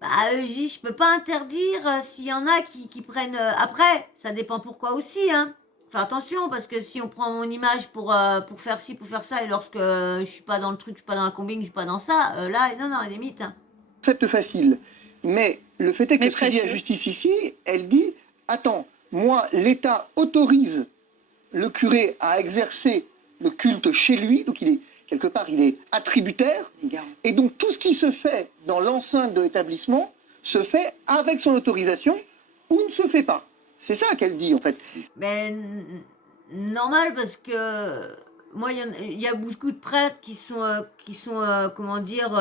je dis, je peux pas interdire s'il y en a qui prennent... Après, ça dépend pourquoi aussi, hein. Fais attention, parce que si on prend mon image pour faire ci, pour faire ça, et lorsque je suis pas dans le truc, je suis pas dans la combine, je suis pas dans ça, là, non, limite. Hein. Concept facile. Mais le fait est que ce que dit la justice ici, elle dit, attends, moi, l'État autorise le curé à exercer le culte chez lui, donc il est quelque part, il est attributaire, et donc tout ce qui se fait dans l'enceinte de l'établissement se fait avec son autorisation ou ne se fait pas. C'est ça qu'elle dit, en fait. Mais normal, parce que moi, il y a beaucoup de prêtres qui sont comment dire,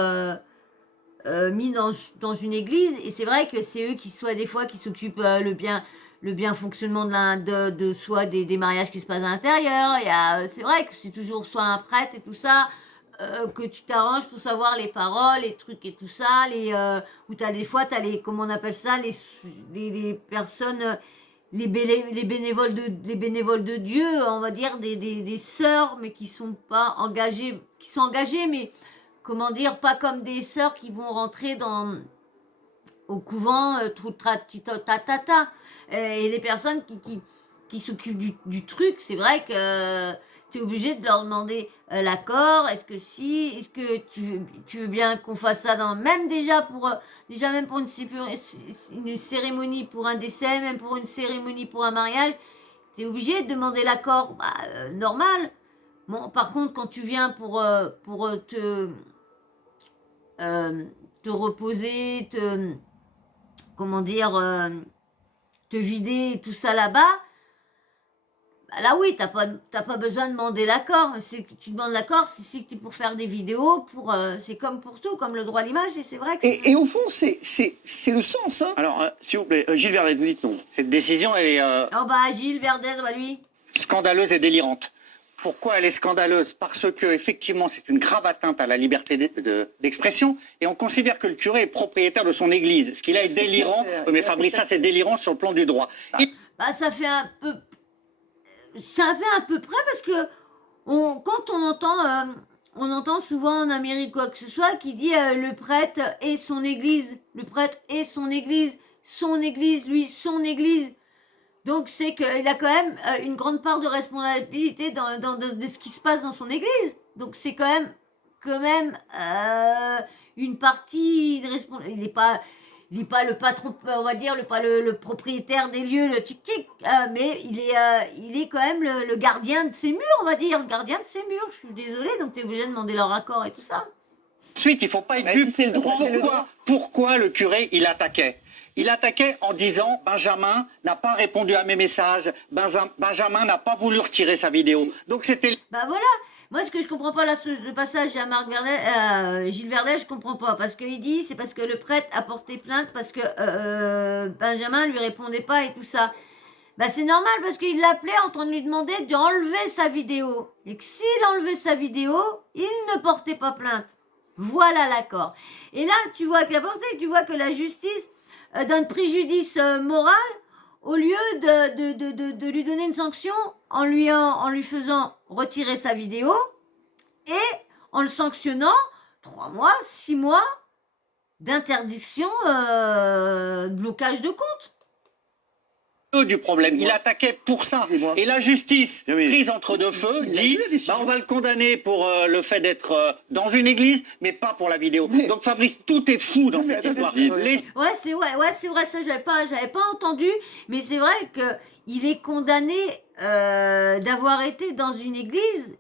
mis dans une église, et c'est vrai que c'est eux qui des fois qui s'occupent le bien fonctionnement de soit des mariages qui se passent à l'intérieur. C'est vrai que c'est toujours soit un prêtre et tout ça, que tu t'arranges pour savoir les paroles, les trucs et tout ça, où des fois t'as les, comment on appelle ça, les personnes, les bénévoles de Dieu, on va dire des sœurs, mais qui sont pas engagées, qui sont engagées, mais comment dire, pas comme des sœurs qui vont rentrer au couvent, et les personnes qui s'occupent du truc, c'est vrai que tu es obligé de leur demander l'accord. Est-ce que tu veux bien qu'on fasse ça même même pour une cérémonie pour un décès, même pour une cérémonie pour un mariage, tu es obligé de demander l'accord, normal. Bon, par contre, quand tu viens pour te reposer, comment dire, te vider, tout ça là-bas, là oui, t'as pas besoin de demander l'accord. C'est que tu demandes l'accord, c'est que tu es pour faire des vidéos, c'est comme pour tout, comme le droit à l'image, et c'est vrai que... Et au fond, c'est le sens. Hein. Alors, s'il vous plaît, Gilles Verdez, vous dites non. Cette décision, elle est Gilles Verdez, lui. scandaleuse et délirante. Pourquoi elle est scandaleuse? Parce que effectivement, c'est une grave atteinte à la liberté d'expression, et on considère que le curé est propriétaire de son église. Ce qui là est délirant, mais Fabrice, ça c'est délirant sur le plan du droit. Ça fait un peu près, parce que quand on entend souvent en Amérique quoi que ce soit qui dit le prêtre et son église, lui, son église. Donc c'est qu'il a quand même une grande part de responsabilité de ce qui se passe dans son église. Donc c'est quand même une partie de responsabilité. Il n'est pas le patron, on va dire, le propriétaire des lieux, le tic-tic, mais il est quand même le gardien de ses murs, on va dire, le gardien de ses murs. Je suis désolée, donc tu es obligé de demander leur accord et tout ça. Ensuite, il ne faut pas être dupe. Pourquoi le curé, il attaquait? Il attaquait en disant « Benjamin n'a pas répondu à mes messages, Benjamin n'a pas voulu retirer sa vidéo ». Donc c'était... Voilà, Moi, ce que je comprends pas, là, le passage à Gilles Verdet, je comprends pas. Parce qu'il dit, c'est parce que le prêtre a porté plainte parce que Benjamin lui répondait pas et tout ça. Bah, c'est normal parce qu'il l'appelait en train de lui demander d'enlever sa vidéo. Et que s'il enlevait sa vidéo, il ne portait pas plainte. Voilà l'accord. Et là, tu vois que la justice donne préjudice moral au lieu de lui donner une sanction en lui faisant retirer sa vidéo et en le sanctionnant 3 mois, 6 mois d'interdiction, blocage de compte. Du problème. Il attaquait pour ça. Et la justice, Oui. prise entre deux feux, Il a dit eu la décision. on va le condamner pour le fait d'être dans une église, mais pas pour la vidéo. Donc Fabrice, tout est fou dans cette histoire. Les Ouais, c'est vrai, ça j'avais pas entendu, mais c'est vrai que il est condamné d'avoir été dans une église,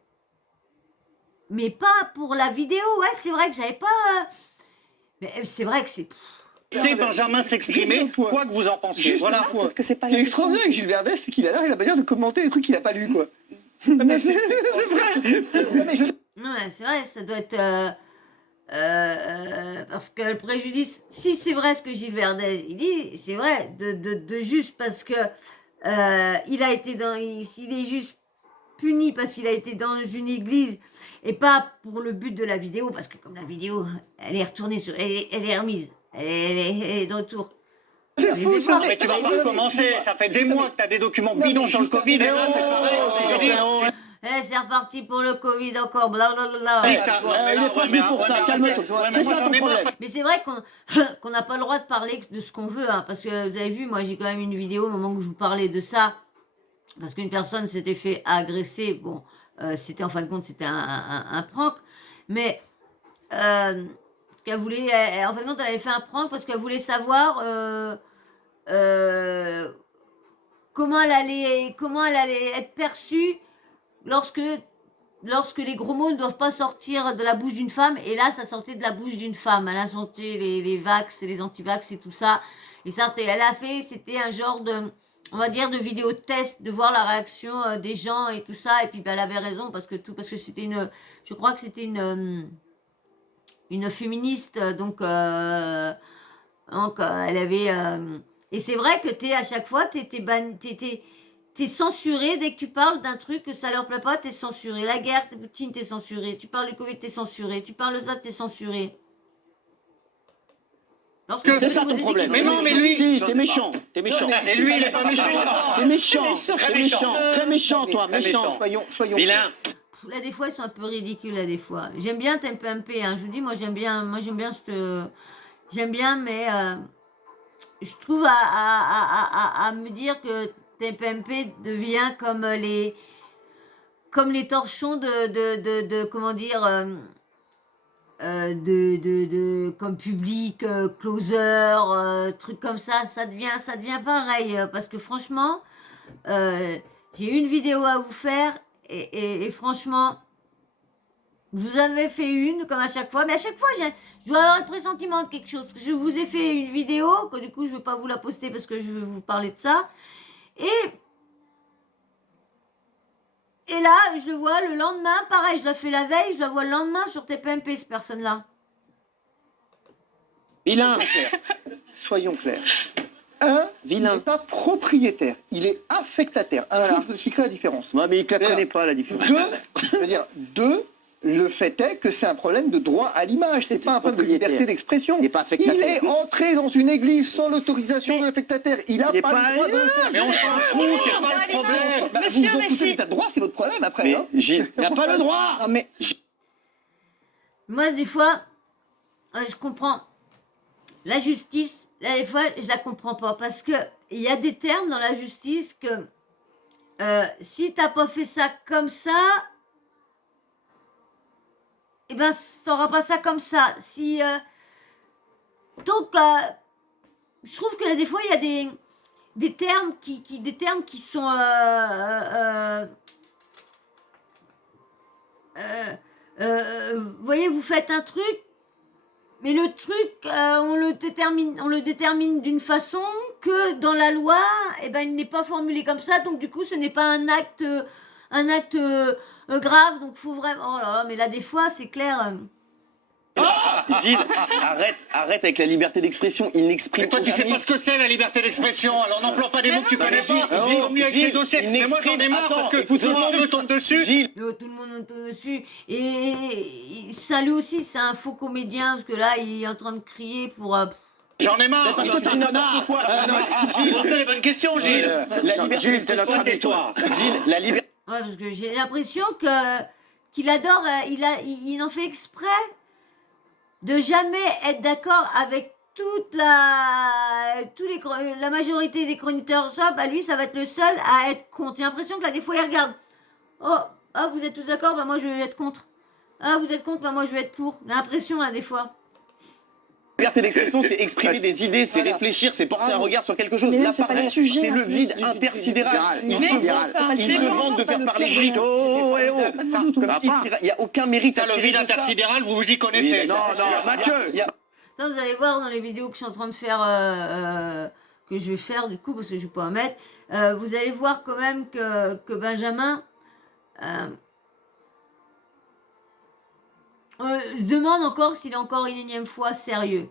mais pas pour la vidéo. Ouais, c'est vrai que j'avais pas. Mais c'est vrai que c'est. laissez Benjamin s'exprimer, Juste un point. quoi que vous en pensiez. Juste Voilà. un point. Sauf que c'est pas Ce qui la est question. extraordinaire avec Gilles Verdet, c'est qu'il a l'air, il a manière de commenter des trucs qu'il n'a pas lus, quoi. Mais c'est vrai. Mais je- Ouais, c'est vrai, ça doit être. Parce que le préjudice, si c'est vrai ce que Gilles Verdet il dit, c'est vrai, de juste parce que il a été s'il est juste puni parce qu'il a été dans une église et pas pour le but de la vidéo, parce que comme la vidéo, elle est retournée elle est remise, elle est de retour. C'est fou, ça. Mais tu vas pas recommencer. Ça fait des mois que tu as des documents bidons sur le Covid. Et là, c'est pareil. C'est ridicule. C'est reparti pour le Covid encore, blablabla. Oui, il est pas venu pour ça, calme-toi. C'est ça ton problème. Mais c'est vrai qu'on n'a pas le droit de parler de ce qu'on veut, hein, parce que vous avez vu, moi j'ai quand même une vidéo au moment où je vous parlais de ça, parce qu'une personne s'était fait agresser, bon, c'était en fin de compte, c'était un prank, mais qu'elle voulait, en fin de compte, elle avait fait un prank parce qu'elle voulait savoir comment elle allait être perçue lorsque les gros mots ne doivent pas sortir de la bouche d'une femme, et là, ça sortait de la bouche d'une femme. Elle a senti les vax et les anti-vax et tout ça. Et ça, c'était un genre on va dire, de vidéo de test, de voir la réaction des gens et tout ça. Et puis, elle avait raison, parce que c'était je crois que c'était une féministe, donc elle avait, et c'est vrai que à chaque fois, t'es censuré dès que tu parles d'un truc que ça leur plaît pas, t'es censuré. La guerre, Poutine, t'es censuré. Tu parles du Covid, t'es censuré. Tu parles de ça, t'es censuré. C'est ça ton problème. Mais non, mais lui- Si, t'es méchant. T'es méchant. Et lui, il est pas méchant. T'es méchant. Très T'es méchant. méchant. Très méchant, toi. Très Méchant. méchant. Soyons. Vilain. Là, des fois, ils sont un peu ridicules, là, des fois. J'aime bien TMP, hein. Je vous dis, j'aime bien j'aime bien, mais je trouve à me dire que TMP devient comme les torchons de comment dire, comme public, closer, trucs comme ça devient pareil, parce que franchement, j'ai une vidéo à vous faire, et franchement, vous avez fait une, comme à chaque fois, mais à chaque fois, je dois avoir le pressentiment de quelque chose. Je vous ai fait une vidéo, que du coup, je ne vais pas vous la poster parce que je vais vous parler de ça. Et là, je le vois le lendemain, pareil, je la fais la veille, je la vois le lendemain sur TPMP, cette personne-là. Vilain. Soyons clairs. Un, Vilain. il n'est pas propriétaire, il est affectataire. Alors, je vous expliquerai la différence. Ouais, mais il ne la connaît pas, la différence. Deux, le fait est que c'est un problème de droit à l'image, c'est pas un problème de liberté d'expression. Il n'est pas Il affectataire. est entré dans une église sans l'autorisation de l'affectataire. Il n'a Il est pas pas le droit de le faire. Mais on s'en fout, c'est pas le problème. Bah, Monsieur, vous en mais foutez si- l'état de droit, c'est votre problème après. Mais Hein. Gilles, il n'a pas le droit. Non, mais Moi, des fois, je comprends. La justice, là, des fois, je la comprends pas. Parce que il y a des termes dans la justice que si t'as pas fait ça comme ça, eh ben, t'auras pas ça comme ça. Donc, je trouve que là, des fois, il y a des termes qui sont vous voyez, vous faites un truc, mais le truc, on le détermine d'une façon que dans la loi, eh ben, il n'est pas formulé comme ça. Donc du coup, ce n'est pas un acte grave, donc faut vraiment... Oh là là, mais là, des fois, c'est clair... Gilles, arrête avec la liberté d'expression. Il n'exprime Mais toi, tu sais aussi- pas ce que c'est la liberté d'expression, alors n'emploie pas des mots que tu connais pas. Gilles, Vaut mieux avec ces Gilles, dossiers. il Mais moi, j'en ai n'exprime- marre Attends, parce que tout écoute-moi. le monde me tombe dessus. Gilles, Tout le monde monte dessus. Et ça, lui aussi, c'est un faux comédien, parce que là, il est en train de crier pour... J'en ai marre. parce que tu dis n'importe quoi. Gilles, Pose les bonnes questions, Gilles. la liberté Gilles, t'es notre d'expression, ami, toi. Gilles, la liberté. Ouais, parce que j'ai l'impression qu'il adore, il en fait exprès de jamais être d'accord avec la majorité des chroniqueurs. Ça, bah lui, ça va être le seul à être contre. J'ai l'impression que là, des fois, il regarde. Oh, ah, vous êtes tous d'accord, bah moi, je vais être contre. Ah, vous êtes contre, bah moi, je vais être pour. J'ai l'impression, là, des fois. La liberté d'expression, c'est exprimer des idées, c'est réfléchir, c'est porter un regard sur quelque chose. Mais Là, même, c'est pas pareil, le sujet, c'est en le plus, vide du intersidéral. Mais Ils c'est se pas vantent, le ils se sujet. vantent de faire parler de lui. Oh, ouais, oh. Il n'y a aucun mérite Ça, à le tirer vide de ça. intersidéral, vous vous y connaissez. Oui, Non, non, Mathieu. Ça, vous allez voir dans les vidéos que je suis en train de faire, que je vais faire du coup, parce que je ne vais pas en mettre. Vous allez voir quand même que Benjamin je demande encore s'il est encore une énième fois sérieux.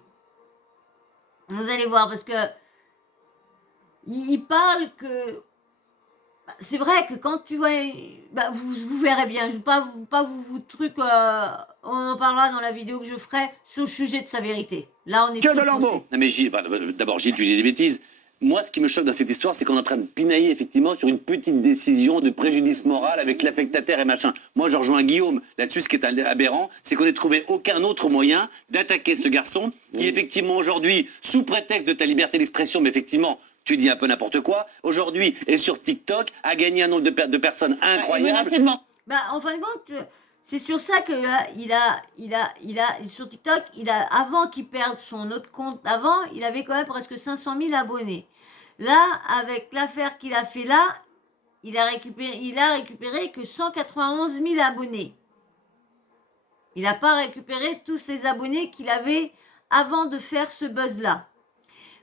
Vous allez voir, parce que il parle que... C'est vrai que quand tu vois... Bah, vous verrez bien, je ne vais pas vous truc... on en parlera dans la vidéo que je ferai sur le sujet de sa vérité. Là, on est Que sur de le leurs procès. mots. Non mais Gilles, d'abord Gilles, tu dis des bêtises. Moi, ce qui me choque dans cette histoire, c'est qu'on est en train de pinailler effectivement sur une petite décision de préjudice moral avec l'affectataire et machin. Moi, je rejoins Guillaume là-dessus. Ce qui est aberrant, c'est qu'on n'ait trouvé aucun autre moyen d'attaquer ce garçon qui, effectivement, aujourd'hui, sous prétexte de ta liberté d'expression, mais effectivement, tu dis un peu n'importe quoi, aujourd'hui est sur TikTok, a gagné un nombre de personnes incroyable. Bah, en fin de compte, c'est sur ça que là, il a sur TikTok, avant qu'il perde son autre compte, avant, il avait quand même presque 500 000 abonnés. Là, avec l'affaire qu'il a fait là, il a récupéré que 191 000 abonnés. Il n'a pas récupéré tous ses abonnés qu'il avait avant de faire ce buzz-là.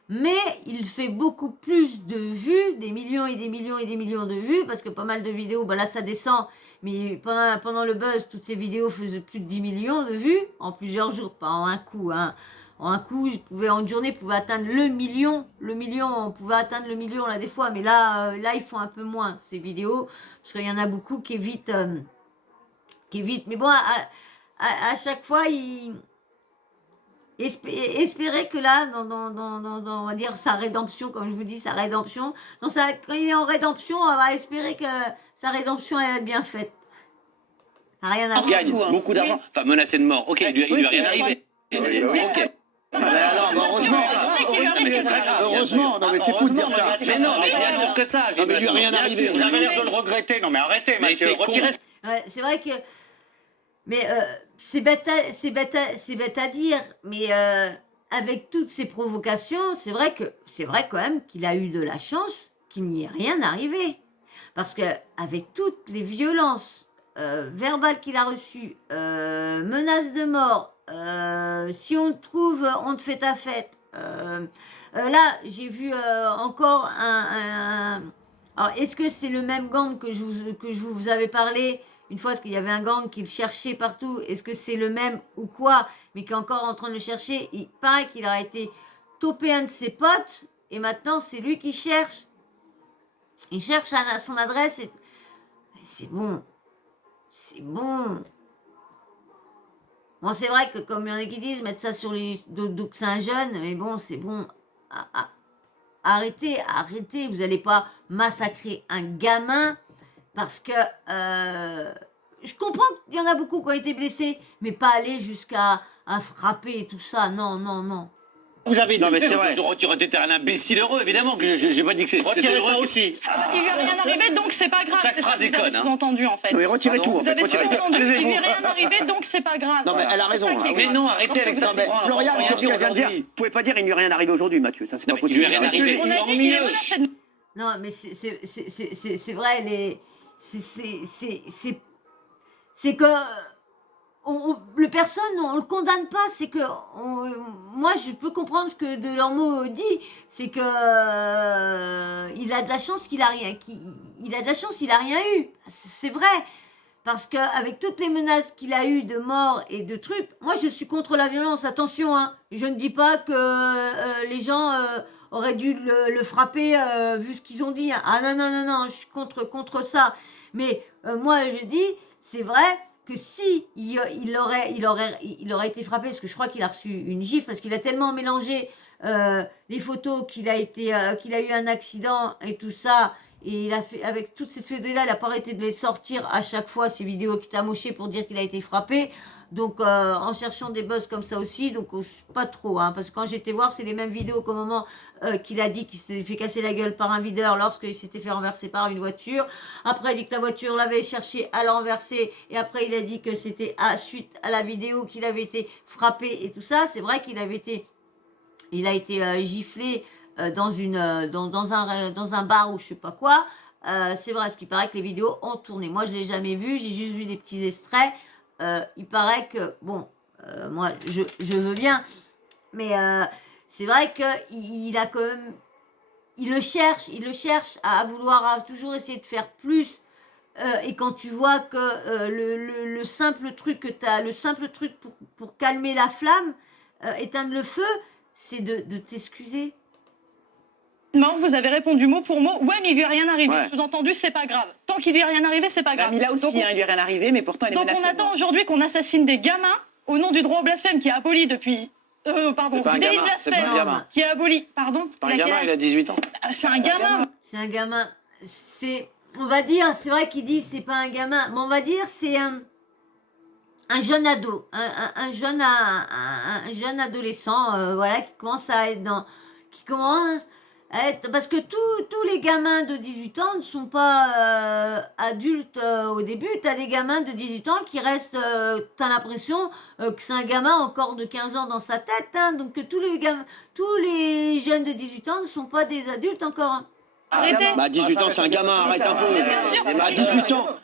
Mais il fait beaucoup plus de vues, des millions et des millions et des millions de vues, parce que pas mal de vidéos, bah là ça descend, mais pendant le buzz, toutes ces vidéos faisaient plus de 10 millions de vues, en plusieurs jours, pas en un coup. Hein. En un coup, en une journée, ils pouvaient atteindre le million, on pouvait atteindre le million là des fois, mais là ils font un peu moins ces vidéos, parce qu'il y en a beaucoup qui évitent. Mais bon, à chaque fois, espérer que là, dans, on va dire sa rédemption, comme je vous dis, sa rédemption, quand il est en rédemption, on va espérer que sa rédemption elle va être bien faite. Ça n'a rien à Il voir. gagne beaucoup d'argent, enfin menacé de mort. Ok, il lui est rien arrivé. Ok. Heureusement, Mais c'est très grave. heureusement, non mais c'est fou de dire ça. Mais non, mais bien sûr que ça. Non, mais lui, rien arrivé. Vous avez l'air de le regretter. Non, mais arrêtez, Mais Mathieu. t'es con. Retirez Ouais, c'est vrai que... Mais c'est bête à dire, mais avec toutes ces provocations, c'est vrai quand même qu'il a eu de la chance qu'il n'y ait rien arrivé. Parce que avec toutes les violences verbales qu'il a reçues, menaces de mort, si on te trouve, on te fait ta fête. Là, j'ai vu encore alors, est-ce que c'est le même gang que je vous avais parlé une fois, parce qu'il y avait un gang qui le cherchait partout, est-ce que c'est le même ou quoi, mais qui est encore en train de le chercher? Il paraît qu'il a été topé un de ses potes, et maintenant c'est lui qui cherche. Il cherche son adresse, et c'est bon. C'est bon. Bon, c'est vrai que comme il y en a qui disent, mettre ça sur les dos que c'est un jeune, mais bon, c'est bon. Arrêtez, vous n'allez pas massacrer un gamin. Parce que je comprends qu'il y en a beaucoup qui ont été blessés, mais pas aller jusqu'à frapper et tout ça. Non. Vous avez dit. Non, mais c'est vrai. Tu aurais été un imbécile heureux, évidemment, que j'ai pas dit que c'est... Retirez ça aussi. Il lui a rien arrivé, donc c'est pas grave. Chaque C'est ça phrase que est vous avez conne, hein. sous-entendu, en fait. Oui, retirez tout. en Vous fait, avez retirez. sous-entendu, il lui Taisez-vous. est rien arrivé, donc c'est pas grave. Non, mais elle a C'est ça raison, qui est hein. Mais grave. non, arrêtez avec ça. Non, mais Florian, Sur ce qu'elle vient de dire, vous pouvez pas dire il ne lui est rien arrivé aujourd'hui, Mathieu. Ça, c'est Non, pas mais il lui possible. est rien arrivé. On a dit qu'il est menacé de Non, mais c'est vrai, c'est que le personne, on le condamne pas, c'est que moi je peux comprendre ce que de leurs mots dit, c'est que il a de la chance qu'il a rien, il a de la chance, il a rien eu, c'est vrai, Parce qu'avec toutes les menaces qu'il a eues de mort et de trucs, moi je suis contre la violence, attention, hein. Je ne dis pas que les gens auraient dû le frapper vu ce qu'ils ont dit, hein. Ah non, non, non, non, je suis contre ça. Mais moi je dis, c'est vrai que si il aurait été frappé, parce que je crois qu'il a reçu une gifle, parce qu'il a tellement mélangé les photos qu'il a eu un accident et tout ça, et il a fait, avec toutes ces vidéos-là, il n'a pas arrêté de les sortir à chaque fois, ces vidéos qui t'a moché pour dire qu'il a été frappé. Donc, en cherchant des buzz comme ça aussi, donc pas trop, hein, parce que quand j'étais voir, c'est les mêmes vidéos qu'au moment qu'il a dit qu'il s'était fait casser la gueule par un videur lorsqu'il s'était fait renverser par une voiture. Après, il dit que la voiture l'avait cherché à le renverser, et après, il a dit que c'était suite à la vidéo qu'il avait été frappé et tout ça. C'est vrai qu'il avait été, il a été giflé dans un bar ou je sais pas quoi. C'est vrai, ce qui paraît que les vidéos ont tourné. Moi, je l'ai jamais vu, j'ai juste vu des petits extraits. Il paraît que, bon, moi, je veux bien, mais c'est vrai qu'il a quand même, il le cherche à vouloir toujours essayer de faire plus. Et quand tu vois que le simple truc que t'as, le simple truc pour calmer la flamme, éteindre le feu, c'est de t'excuser. Non, vous avez répondu mot pour mot. Ouais, mais il lui est rien arrivé. Ouais. Sous-entendu, c'est pas grave. Tant qu'il lui est rien arrivé, c'est pas grave. Mais là aussi, Donc, il lui est rien arrivé, mais pourtant, elle est donc menacée. on attend aujourd'hui qu'on assassine des gamins au nom du droit au blasphème qui est aboli depuis. Pardon, C'est pas un du délit de gamin, c'est pas un blasphème gamin. qui est aboli. Pardon. C'est pas un gamin, il a 18 ans. C'est un gamin. C'est un gamin. C'est, on va dire, c'est vrai qu'il dit c'est pas un gamin, mais on va dire c'est un jeune ado, un jeune adolescent, voilà, qui commence à être parce que tous les gamins de 18 ans ne sont pas adultes au début. T'as des gamins de 18 ans qui restent, t'as l'impression que c'est un gamin encore de 15 ans dans sa tête, hein, donc que tous les jeunes de 18 ans ne sont pas des adultes encore, hein. Arrêtez. Bah, 18 ans, c'est un gamin, arrête un peu. bien sûr.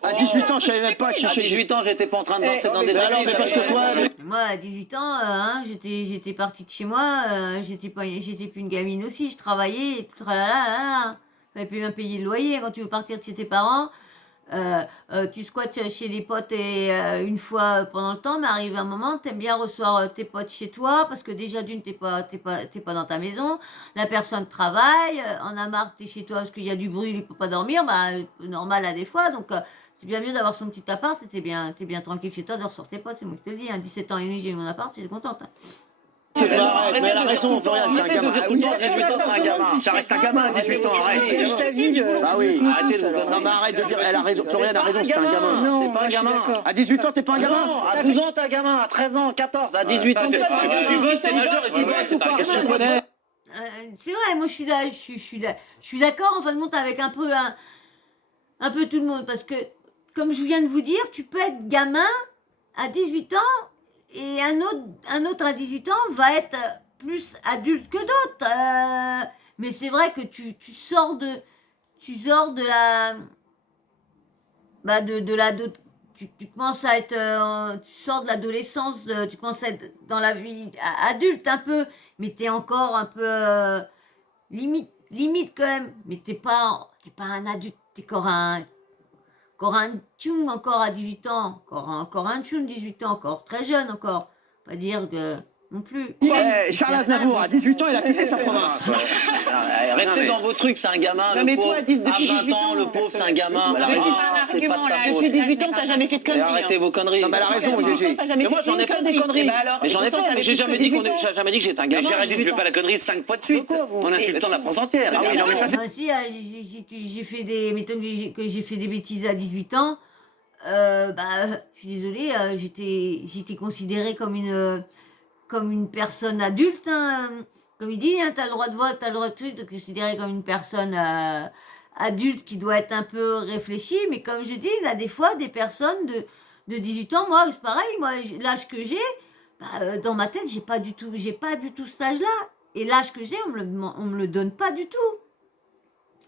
À 18 ans, je savais même pas que À 18 ans, j'étais pas en train de danser dans des Mais alors, mais parce que toi, Moi, à 18 ans, hein, j'étais partie de chez moi, j'étais plus une gamine aussi, je travaillais, et tout, tralala. Fallait plus même payer le loyer quand tu veux partir de chez tes parents. Tu squattes chez les potes et une fois pendant le temps, mais arrive un moment, t'aimes bien recevoir tes potes chez toi parce que déjà d'une t'es pas dans ta maison, la personne travaille, en a marre que t'es chez toi parce qu'il y a du bruit, il peut pas dormir, bah normal à des fois, donc c'est bien mieux d'avoir son petit appart, t'es bien tranquille chez toi, de recevoir tes potes, c'est moi qui te le dis, hein, 17 ans et demi j'ai eu mon appart, j'étais contente, hein. arrête, mais elle a raison, Florian, c'est un gamin. 18 ans, c'est un gamin. Ça reste un gamin à 18 ans, arrête. Ah oui. Arrêtez de vous Non, mais arrête de dire, elle a raison, Florian a raison, c'est un gamin. C'est pas un gamin. À 18 ans, t'es pas un gamin? Non, à 12 ans, t'es un gamin. À 13 ans, 14, à 18 ans, tu votes, t'es majeur et tu votes ou pas. Qu'est-ce que tu connais? C'est vrai, moi je suis d'accord en fin de compte avec un peu tout le monde parce que comme je viens de vous dire, tu peux être gamin à 18 ans et un autre à 18 ans va être plus adulte que d'autres. Mais c'est vrai que tu sors de la tu commences à être tu sors de l'adolescence, tu commences à être dans la vie adulte un peu, mais t'es encore un peu limite quand même, mais t'es pas un adulte, t'es encore un tchoum encore à 18 ans, encore un tchoum 18 ans, encore très jeune encore, pas dire que non plus. Charles Aznavour, à 18 ans, il a quitté sa province. Restez dans vos trucs, c'est un gamin. Non, Le mais pauvre, toi, depuis à 20 18 ans, ans, le pauvre, c'est un gamin. Mais c'est Ah, pas un c'est pas de argument, sa là. faute. Depuis 18 ans, t'as jamais fait de conneries. Arrêtez vos conneries. Non, mais elle a raison, GG. Mais moi, j'en ai fait des conneries. Mais J'en ai fait, mais j'ai jamais dit que j'étais un gamin. J'ai arrêté de faire pas la connerie 5 fois de suite, en insultant la France entière. Ah oui, non, mais ça, c'est. Moi aussi, j'ai fait mettons que j'ai fait des bêtises à 18 ans, je suis désolée, j'étais considérée comme une personne adulte, hein. Comme il dit, hein, t'as le droit de vote, t'as le droit de considérer comme une personne adulte qui doit être un peu réfléchie, mais comme je dis, là, des fois, des personnes de 18 ans, moi, c'est pareil, moi, l'âge que j'ai, dans ma tête, j'ai pas du tout cet âge-là. Et l'âge que j'ai, on me le donne pas du tout.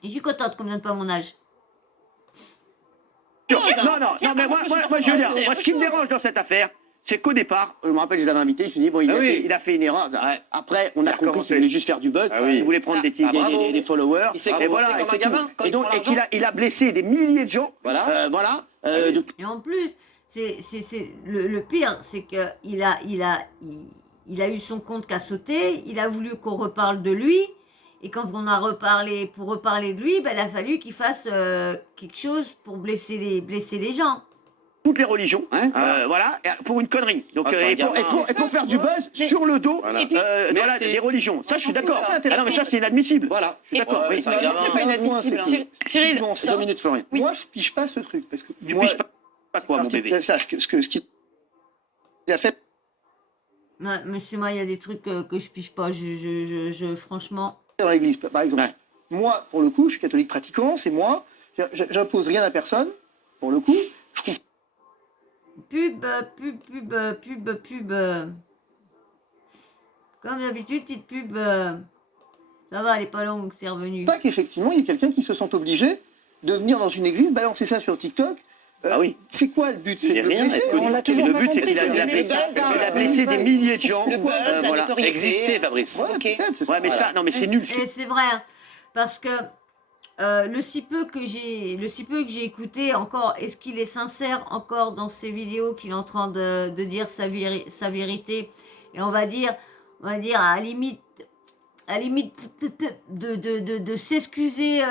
Et je suis contente qu'on me donne pas mon âge. Non, mais moi, je veux dire, moi, ce qui me dérange dans cette affaire, c'est qu'au départ, je me rappelle, je l'avais invité, je me suis dit, bon, il a fait une erreur. Ouais. Après, on a compris recommencé. qu'il voulait juste faire du buzz, Ah oui. il voulait prendre bravo. des followers, Il s'est et comporté voilà, et comme c'est un gamin, tout. quand Et il donc, prend et qu'il l'argent. il a blessé des milliers de gens, Voilà. voilà. Et en plus, le pire, c'est qu'il il a eu son compte qui a sauté, il a voulu qu'on reparle de lui, et quand on a reparlé, pour reparler de lui, ben, il a fallu qu'il fasse quelque chose pour blesser les gens. toutes les religions, voilà, pour une connerie. Donc, Ah, c'est un et pour faire du buzz sur le dos Voilà. voilà, Merci. des religions. Ça, je suis d'accord. ça, Ah non, mais ça, c'est inadmissible. Voilà. Je suis d'accord, oui. c'est un gamin. C'est pas inadmissible. Moi, Cyril, Bon, ça, 2 minutes, Florian. moi, je pige pas ce truc. Parce que Tu moi, piges pas quoi, mon bébé? ça, ce qu'il a fait. Ouais, monsieur, moi, il y a des trucs que je pige pas. Franchement. Dans l'église, par exemple. Ouais. Moi, pour le coup, je suis catholique pratiquant, c'est moi. J'impose rien à personne. Pour le coup, je comprends Pub. Comme d'habitude, petite pub. Ça va, elle est pas longue, c'est revenu. pas qu'effectivement, il y ait quelqu'un qui se sente obligé de venir dans une église, balancer ça sur TikTok. Ah oui. C'est quoi le but? C'est Il est de le rien, blesser. être connu. On l'a Et toujours le pas but, c'est compris, qu'il a, c'est il a le blessé, buzz, il a blessé des milliers de gens. Le buzz, la Voilà. notoriété. Exister, Fabrice. Ouais, Ok. peut-être, c'est ça. Ouais, mais ça, non, mais c'est nul. Et c'est vrai, hein, parce que le si peu que j'ai écouté encore, est-ce qu'il est sincère encore dans ses vidéos qu'il est en train de dire sa vérité? Et on va dire à la limite de s'excuser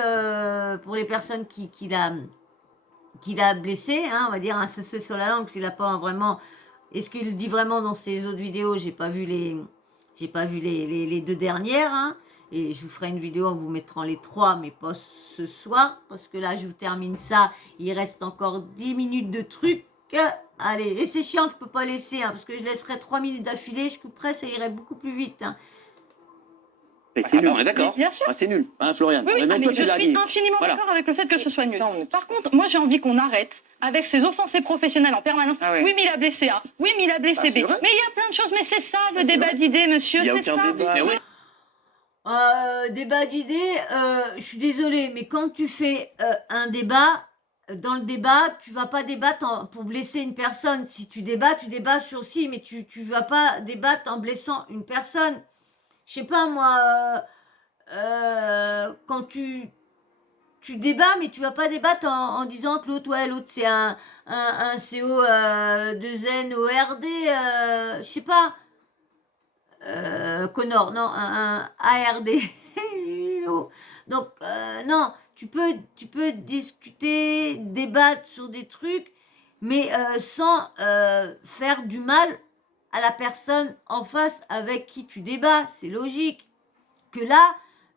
pour les personnes qu'il a blessées, hein, on va dire un cessez sur la langue s'il a pas vraiment. Est-ce qu'il le dit vraiment dans ses autres vidéos? J'ai pas vu les 2 dernières, hein, et je vous ferai une vidéo en vous mettant les 3, mais pas ce soir, parce que là je vous termine ça, il reste encore 10 minutes de trucs. Allez, et c'est chiant que je peux pas laisser, hein, parce que je laisserai 3 minutes d'affilée, je couperai, ça irait beaucoup plus vite. Hein. C'est nul. On est d'accord. bien sûr. Ah, c'est nul, hein, Florian. Oui, oui, Même mais toi, tu je l'as suis dit. infiniment Voilà. d'accord avec le fait que ce soit nul. Ça, on est- Par contre, moi j'ai envie qu'on arrête avec ces offensés professionnels en permanence. Ah ouais. Oui, mais il a blessé A. Oui, mais il a blessé Ah, c'est B. vrai. Mais il y a plein de choses. Mais c'est ça le c'est débat vrai. d'idées, monsieur. Il y a C'est aucun ça. débat. Mais oui. Débat d'idées, je suis désolée, mais quand tu fais un débat, dans le débat, tu vas pas débattre pour blesser une personne. Si tu débats sur si, mais tu vas pas débattre en blessant une personne. Je sais pas moi, quand tu débats, mais tu vas pas débattre en disant que l'autre c'est un CO de Zen ORD, je sais pas. Connor, non, un ARD. Donc, non, tu peux discuter, débattre sur des trucs, mais sans faire du mal à la personne en face avec qui tu débats. C'est logique. Que là,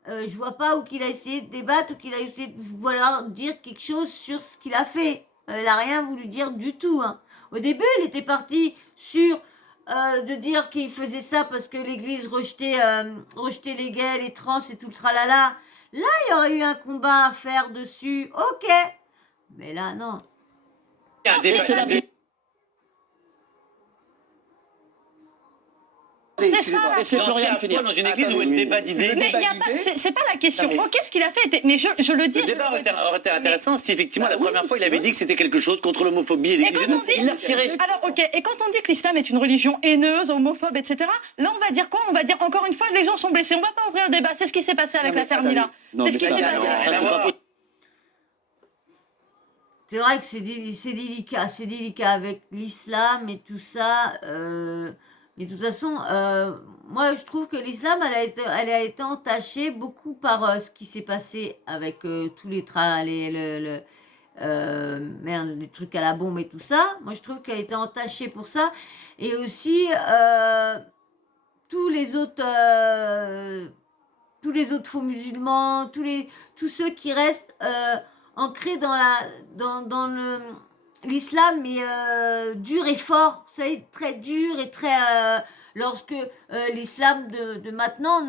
je vois pas où qu'il a essayé de débattre ou qu'il a essayé de dire quelque chose sur ce qu'il a fait. Il a rien voulu dire du tout. Hein. Au début, il était parti sur de dire qu'il faisait ça parce que l'Église rejetait les gays, les trans et tout le tralala. Là, il y aurait eu un combat à faire dessus. Ok. Mais là, non. Et c'est la vie. C'est ça. Laissez Lancer Florian un finir. point dans une église où il y a un débat d'idées. Mais y a pas, c'est pas la question. Ok, ce qu'il a fait était. Mais je le dis. Le débat aurait été intéressant si effectivement la oui, première fois il c'est avait vrai. dit que c'était quelque chose contre l'homophobie et Et l'église. quand on dit- Il l'a retiré. Alors, ok, et quand on dit que l'islam est une religion haineuse, homophobe, etc., là, on va dire quoi? On va dire encore une fois que les gens sont blessés. On va pas ouvrir le débat. C'est ce qui s'est passé avec Non, mais l'affaire Mila. Non, C'est ce mais qui ça, s'est non, passé. ça, c'est pas possible. C'est vrai que c'est délicat avec l'islam et tout ça. Mais de toute façon, moi je trouve que l'islam, elle a été entachée beaucoup par ce qui s'est passé avec tous les les trucs à la bombe et tout ça. Moi je trouve qu'elle a été entachée pour ça. Et aussi tous les autres faux musulmans, tous ceux qui restent ancrés dans l'islam, mais dur et fort, vous savez, très dur et très lorsque l'islam de maintenant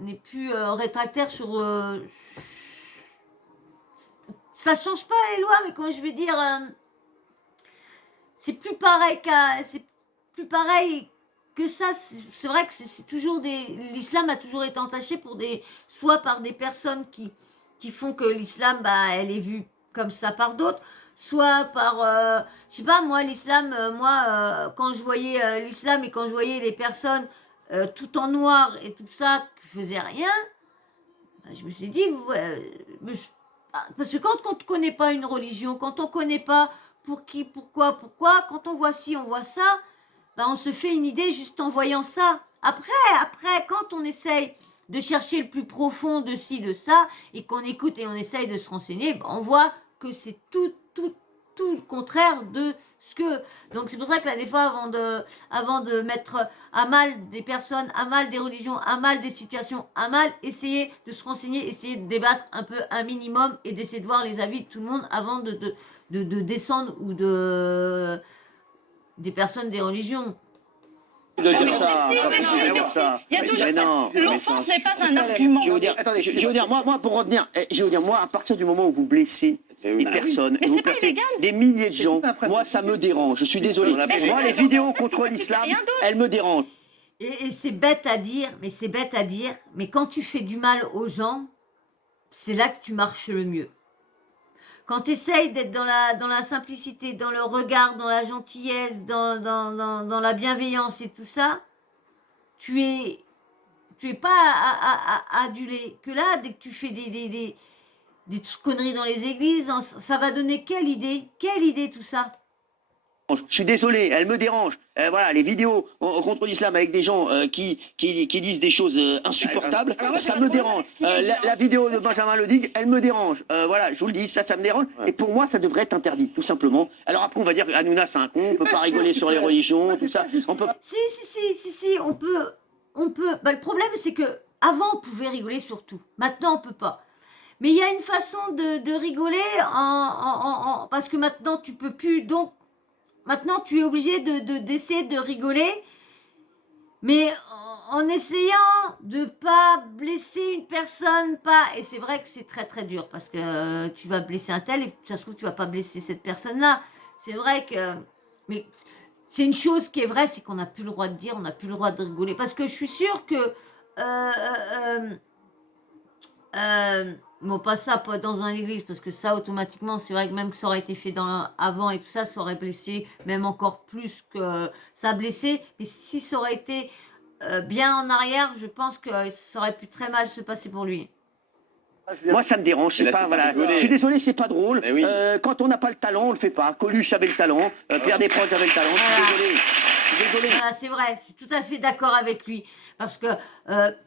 n'est plus rétractaire sur ça change pas les lois, mais quand je veux dire c'est plus pareil que ça. C'est vrai que c'est toujours l'islam a toujours été entaché soit par des personnes qui font que l'islam, bah, elle est vue comme ça par d'autres, soit par, je sais pas, moi, l'islam, quand je voyais l'islam et quand je voyais les personnes tout en noir et tout ça, qui faisaient rien, je me suis dit, parce que quand on ne connaît pas une religion, quand on ne connaît pas pour qui, pourquoi, quand on voit ci, on voit ça, ben on se fait une idée juste en voyant ça. Après, quand on essaye de chercher le plus profond de ci, de ça, et qu'on écoute et on essaye de se renseigner, ben on voit que c'est tout le contraire de ce que... Donc c'est pour ça que là, des fois, avant de mettre à mal des personnes, à mal des religions, à mal des situations, à mal, essayer de se renseigner, essayer de débattre un peu un minimum et d'essayer de voir les avis de tout le monde avant de descendre ou des personnes des religions. De dire mais ça, si, pas mais possible si, de dire mais ça. Il y a Mais toujours non, ça. L'enfance n'est pas un argument. Je vais vous dire, attendez, je vais vous dire, moi, pour revenir, je vais vous dire, moi, à partir du moment où vous blessez des personnes, Mais vous c'est pas blessez illégal. des milliers de gens, moi, ça me dérange. Je suis désolé. Mais c'est Moi, pas les illégal. vidéos contre l'islam, rien d'autre. elles me dérangent. Et c'est bête à dire, mais quand tu fais du mal aux gens, c'est là que tu marches le mieux. Quand tu essayes d'être dans la simplicité, dans le regard, dans la gentillesse, dans la bienveillance et tout ça, tu es pas à aduler. Que là, dès que tu fais des conneries dans les églises, ça va donner quelle idée tout ça? Je suis désolé, elle me dérange. Voilà, les vidéos contre l'islam avec des gens qui disent des choses insupportables, ça me dérange. La vidéo de Benjamin Ledig, elle me dérange. Voilà, je vous le dis, ça me dérange. Et pour moi, ça devrait être interdit, tout simplement. Alors après, on va dire Hanouna, c'est un con, on peut pas rigoler sur les religions, tout ça. On peut... Si, on peut. Bah, le problème, c'est que avant, on pouvait rigoler sur tout. Maintenant, on peut pas. Mais il y a une façon de rigoler parce que maintenant, tu peux plus. Donc, maintenant, tu es obligé d'essayer de rigoler, mais en essayant de pas blesser une personne, et c'est vrai que c'est très très dur parce que tu vas blesser un tel et ça se trouve tu vas pas blesser cette personne-là. C'est vrai que, mais c'est une chose qui est vraie, c'est qu'on n'a plus le droit de dire, on n'a plus le droit de rigoler parce que je suis sûre que bon, pas ça, pas dans une église, parce que ça, automatiquement, c'est vrai que même que ça aurait été fait avant et tout ça, ça aurait blessé, même encore plus que ça a blessé. Mais si ça aurait été bien en arrière, je pense que ça aurait pu très mal se passer pour lui. Moi, ça me dérange. C'est là, pas, c'est voilà. pas rigoler. Je suis désolé, c'est pas drôle. Mais oui. Quand on n'a pas le talent, on le fait pas. Coluche avait le talent, Pierre Desproges avait le talent. Je suis désolé. Voilà, c'est vrai, c'est tout à fait d'accord avec lui. Parce que,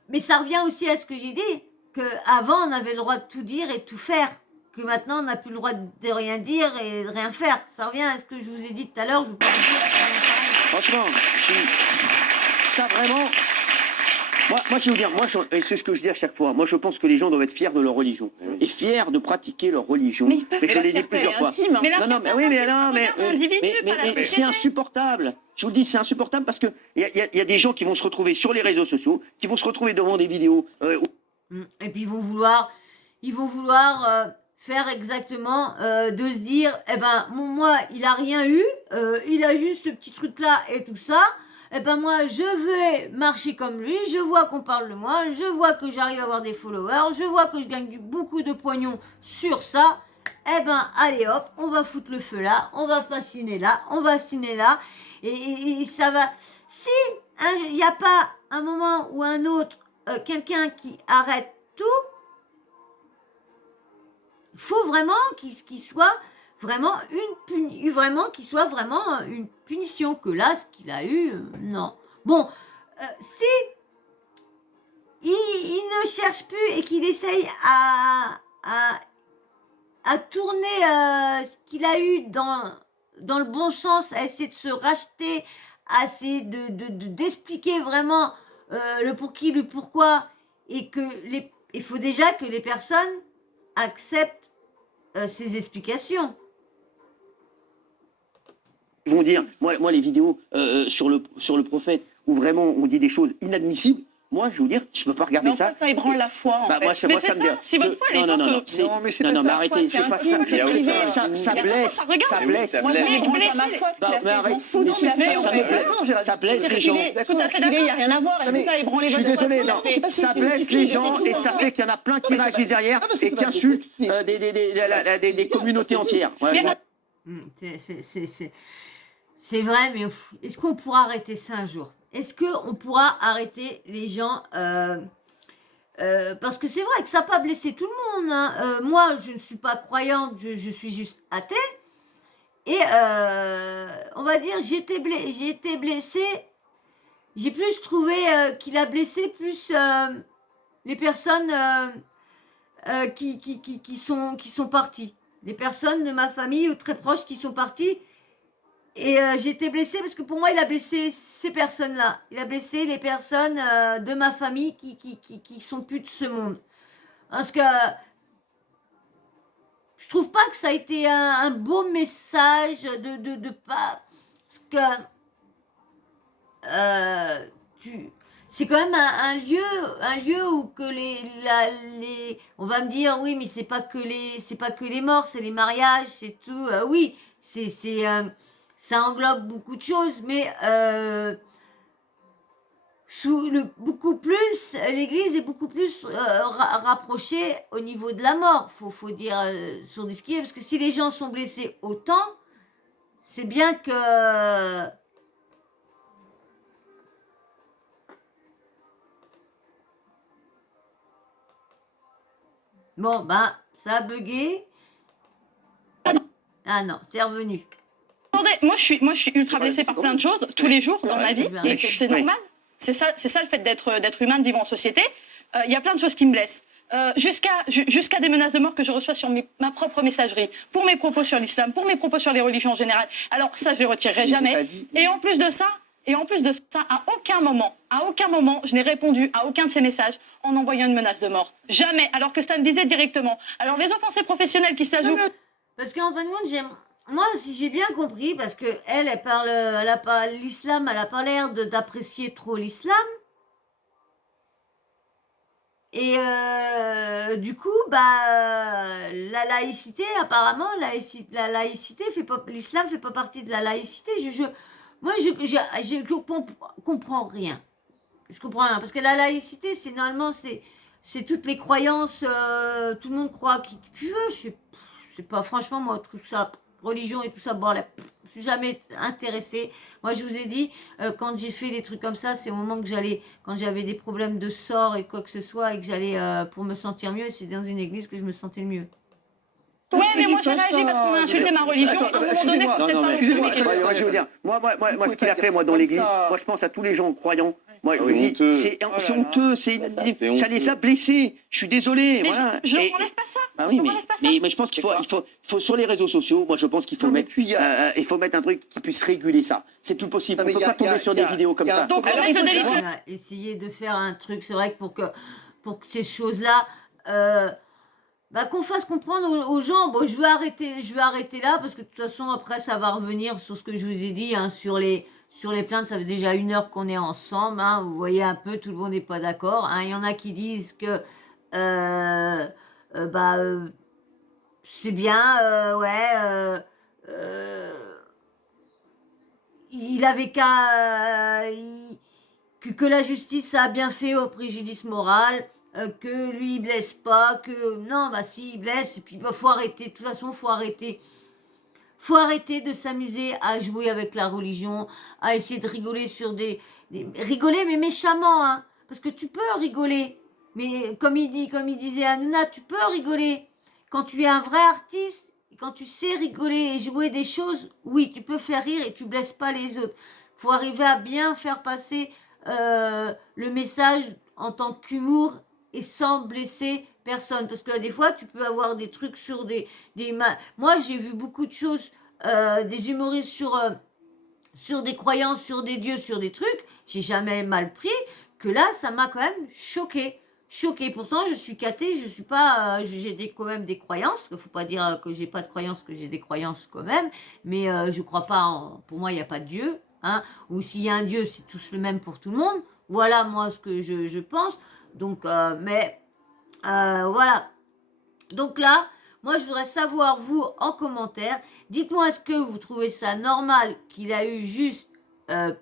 mais ça revient aussi à ce que j'ai dit, qu'avant, on avait le droit de tout dire et de tout faire. Que maintenant, on n'a plus le droit de rien dire et de rien faire. Ça revient à ce que je vous ai dit tout à l'heure. Je vous peux vous dire, c'est rien pareil. Franchement, ça vraiment. Moi, je vais vous dire, et c'est ce que je dis à chaque fois. Moi, je pense que les gens doivent être fiers de leur religion et fiers de pratiquer leur religion. Mais ils peuvent je l'ai dit plusieurs fois. Mais la Non, mais oui, mais non, mais mais c'est insupportable. Je vous le dis, c'est insupportable parce que il y a des gens qui vont se retrouver sur les réseaux sociaux, qui vont se retrouver devant des vidéos. Et puis ils vont vouloir faire exactement, de se dire, eh ben moi il a rien eu, il a juste ce petit truc là et tout ça, eh ben moi je vais marcher comme lui, je vois qu'on parle de moi, je vois que j'arrive à avoir des followers, je vois que je gagne beaucoup de pognon sur ça, eh ben allez hop, on va foutre le feu là, on va fasciner là, on va ciné là, et ça va. Si il n'y a pas un moment ou un autre quelqu'un qui arrête tout, il faut vraiment qu'il soit vraiment qu'il soit vraiment une punition. Que là, ce qu'il a eu, non. Bon, si il ne cherche plus et qu'il essaye à tourner ce qu'il a eu dans le bon sens, à essayer de se racheter, à essayer d'expliquer vraiment le pour qui, le pourquoi, et que il faut déjà que les personnes acceptent ces explications. Ils vont dire, moi les vidéos sur le prophète où vraiment on dit des choses inadmissibles, moi, je veux dire, je peux pas regarder Mais ça. ça ébranle la foi, en Bah, fait. moi, ça, Mais moi, c'est ça me ça, dérange. si votre foi, elle est non, non, non, forte, c'est- Non, mais c'est non, pas non, mais ça, arrêtez, c'est c'est pas ça. intime, c'est cultivé. Ça Il y a blesse, ça regarde. ça blesse. Ça Moi, blesse. ça ébranle Mais pas ma foi, ce qu'il Bah, a mais fait. arrête, Je m'en fous mais de ce qu'il a ça fait, en me fait. blesse, ça blesse les gens. Tout à fait d'accord. Il n'y a rien à voir. Est-ce que ça ébranle les Je suis votes de désolé, foi, non, ce qu'il a fait? ça blesse les gens et ça fait qu'il y en a plein qui réagissent derrière et qui insultent des communautés entières. Ouais, Mais- moi, C'est vrai, mais est-ce qu'on pourra arrêter ça un jour? Est-ce qu'on pourra arrêter les gens parce que c'est vrai que ça n'a pas blessé tout le monde. Hein. Moi, je ne suis pas croyante, je suis juste athée. Et on va dire, j'ai été blessée. J'ai plus trouvé qu'il a blessé plus les personnes qui sont parties. Les personnes de ma famille ou très proches qui sont parties. Et j'ai été blessée parce que pour moi, il a blessé ces personnes-là. Il a blessé les personnes de ma famille qui sont plus de ce monde. Parce que je trouve pas que ça a été un beau message de pas... Parce que c'est quand même un lieu où que on va me dire oui, mais c'est pas que les morts, c'est les mariages, c'est tout. Oui, ça englobe beaucoup de choses, mais beaucoup plus, l'Église est beaucoup plus rapprochée au niveau de la mort. Faut dire sur ce qui est, parce que si les gens sont blessés autant, c'est bien que bon, ben, ça a bugué. Ah non, c'est revenu. Attendez, moi je suis ultra blessée par plein de choses tous les jours dans ma vie et c'est normal. C'est ça le fait d'être humain, de vivre en société. Il y a plein de choses qui me blessent. Jusqu'à des menaces de mort que je reçois sur ma propre messagerie, pour mes propos sur l'islam, pour mes propos sur les religions en général. Alors ça, je les retirerai jamais. Et en plus de ça, à aucun moment, je n'ai répondu à aucun de ces messages en envoyant une menace de mort. Jamais, alors que ça me disait directement. Alors les offensés professionnels qui se la jouent... Parce qu'en fin de compte, moi, si j'ai bien compris, parce que elle parle, elle a pas l'islam, elle a pas l'air d'apprécier trop l'islam. Et du coup, la laïcité, apparemment, la laïcité fait pas, l'islam fait pas partie de la laïcité. Moi, je comprends rien. Je comprends rien parce que la laïcité, c'est normalement, c'est toutes les croyances. Tout le monde croit qui tu veux. C'est pas, franchement, moi, tout ça, religion et tout ça, bon, là, je suis jamais intéressée. Moi, je vous ai dit, quand j'ai fait des trucs comme ça, c'est au moment que quand j'avais des problèmes de sort et quoi que ce soit, et que j'allais pour me sentir mieux, c'est dans une église que je me sentais le mieux. Ouais, mais moi j'ai réagi parce qu'on a insulté ma religion. À un moment donné, faut peut-être pas excusez-moi, l'expliquer. je veux dire, moi, ce qu'il a fait, moi, dans l'église, moi, je pense à tous les gens croyants. Moi, je C'est dis, honteux. c'est honteux, ça honteux. les a blessés. Je suis désolé, Mais voilà. je Et- n'enlève pas ça. Ah oui, Je n'enlève pas ça. mais je pense qu'il faut sur les réseaux sociaux, moi je pense qu'il faut Non, mais mettre, puis, il faut mettre un truc qui puisse réguler ça. C'est plus possible. Non, On mais peut pas tomber sur des vidéos comme ça. Donc, Alors, on il faut règle des savoir- On a essayé de faire un truc, c'est vrai que pour que ces choses-là, qu'on fasse comprendre aux gens. Bon, je vais arrêter là parce que de toute façon après ça va revenir sur ce que je vous ai dit, hein, sur les plaintes. Ça fait déjà 1 heure qu'on est ensemble, hein, vous voyez un peu, tout le monde n'est pas d'accord, hein. Il y en a qui disent que c'est bien, il avait qu'à que la justice a bien fait au préjudice moral, que lui il blesse pas, que non, si il blesse, et puis faut arrêter, de toute façon faut arrêter de s'amuser à jouer avec la religion, à essayer de rigoler sur rigoler mais méchamment, hein, parce que tu peux rigoler, mais comme il disait Hanouna, tu peux rigoler quand tu es un vrai artiste. Quand tu sais rigoler et jouer des choses, oui, tu peux faire rire et tu blesses pas les autres. Faut arriver à bien faire passer le message en tant qu'humour et sans blesser personne. Parce que des fois, tu peux avoir des trucs sur Moi, j'ai vu beaucoup de choses, des humoristes sur des croyances, sur des dieux, sur des trucs. J'ai jamais mal pris. Que là, ça m'a quand même choquée. Pourtant, je suis catée, je suis pas, j'ai quand même des croyances. Il faut pas dire que j'ai pas de croyances, que j'ai des croyances quand même. Mais je crois pas pour moi, il n'y a pas de Dieu. Hein, ou s'il y a un Dieu, c'est tous le même pour tout le monde. Voilà, moi, ce que je pense. Donc, voilà. Donc là, moi, je voudrais savoir, vous, en commentaire, dites-moi, est-ce que vous trouvez ça normal qu'il a eu juste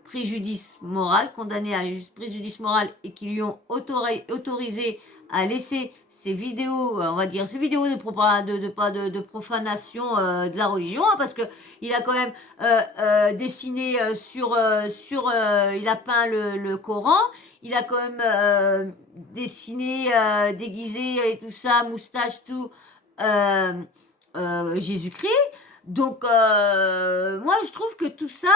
préjudice moral, condamné à juste préjudice moral et qu'ils lui ont autorisé à laisser ces vidéos, on va dire, ces vidéos de profanation de la religion, hein, parce que il a quand même dessiné il a peint le Coran, il a quand même dessiné, déguisé et tout ça, moustache, tout, Jésus-Christ. Donc, moi, je trouve que tout ça,